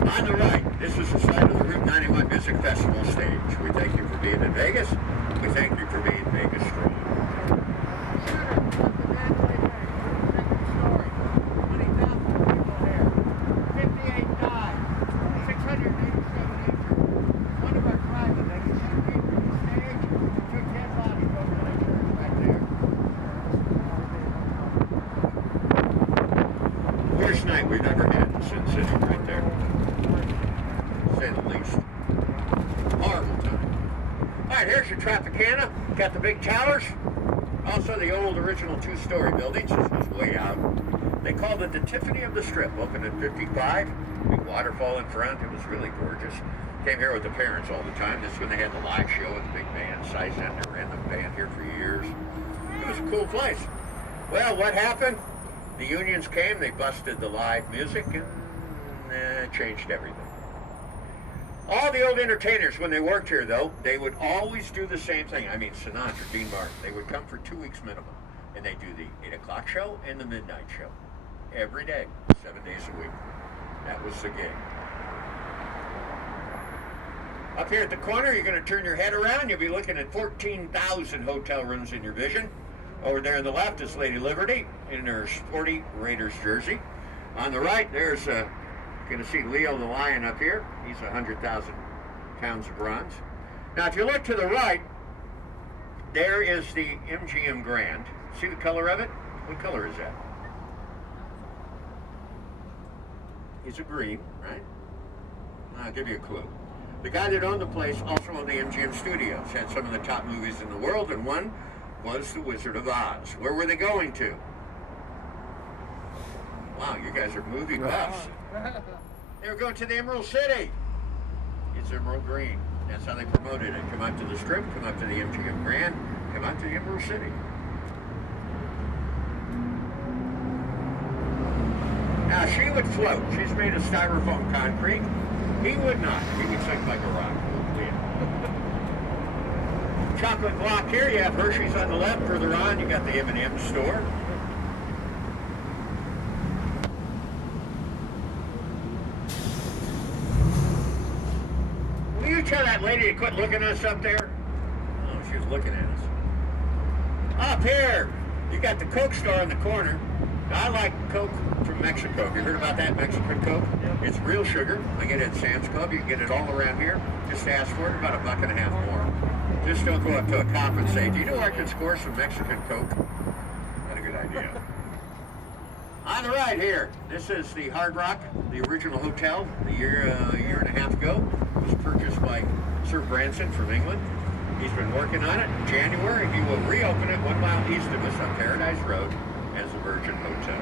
On the right, this is the site of the Route 91 Music Festival stage. We thank you for being in Vegas. We thank you for being Vegas strong. Worst night we've ever had in Sin City right there. To say the least. Horrible time. Alright, here's your Tropicana. Got the big towers. Also the old original 2-story buildings. This was way out. They called it the Tiffany of the Strip. Opened in 55. Big waterfall in front. It was really gorgeous. Came here with the parents all the time. This is when they had the live show with the big band. Size Ender ran the band here for years. It was a cool place. Well, what happened? The unions came, they busted the live music, and changed everything. All the old entertainers, when they worked here, though, they would always do the same thing. I mean, Sinatra, Dean Martin, they would come for 2 weeks minimum, and they do the 8 o'clock show and the midnight show. Every day, 7 days a week. That was the gig. Up here at the corner, you're going to turn your head around, you'll be looking at 14,000 hotel rooms in your vision. Over there on the left is Lady Liberty in her sporty Raiders jersey. On the right, there's going to see Leo the Lion up here. He's 100,000 pounds of bronze. Now, if you look to the right, there is the MGM Grand. See the color of it? What color is that? It's a green, right? I'll give you a clue. The guy that owned the place also owned the MGM Studios. Had some of the top movies in the world, and one was The Wizard of Oz. Where were they going to? Wow, you guys are movie buffs. They were going to the Emerald City. It's Emerald Green. That's how they promoted it. Come up to the Strip, come up to the MGM Grand, come up to the Emerald City. Now, she would float. She's made of styrofoam concrete. He would not. He would sink like a rock. Chocolate block here, you have Hershey's on the left. Further on, you got the M&M store. Will you tell that lady to quit looking at us up there? Oh, she was looking at us. Up here, you got the Coke store in the corner. Now, I like Coke from Mexico. Have you heard about that Mexican Coke? It's real sugar. I get it at Sam's Club. You can get it all around here. Just ask for it, about $1.50 more. Just don't go up to a cop and say, do you know where I can score some Mexican Coke? Not a good idea. On the right here, this is the Hard Rock, the original hotel, a year and a half ago. It was purchased by Sir Branson from England. He's been working on it. In January, he will reopen it 1 mile east of us on Paradise Road as the Virgin Hotel.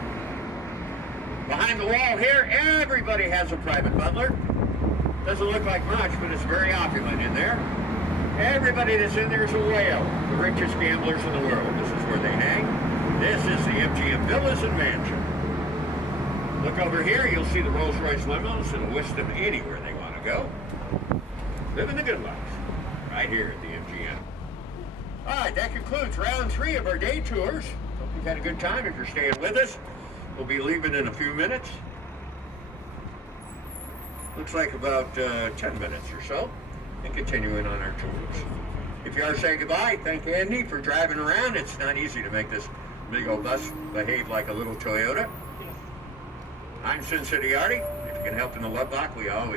Behind the wall here, everybody has a private butler. Doesn't look like much, but it's very opulent in there. Everybody that's in there is a whale. The richest gamblers in the world. This is where they hang. This is the MGM Villas and Mansion. Look over here, you'll see the Rolls-Royce limos that'll whisk them anywhere they want to go. Living the good life. Right here at the MGM. Alright, that concludes round 3 of our day tours. Hope you've had a good time. If you're staying with us, we'll be leaving in a few minutes. Looks like about 10 minutes or so. And continuing on our tours. If you are saying goodbye, thank Andy for driving around. It's not easy to make this big old bus behave like a little Toyota. I'm Sin City Artie. If you can help in the love block, we always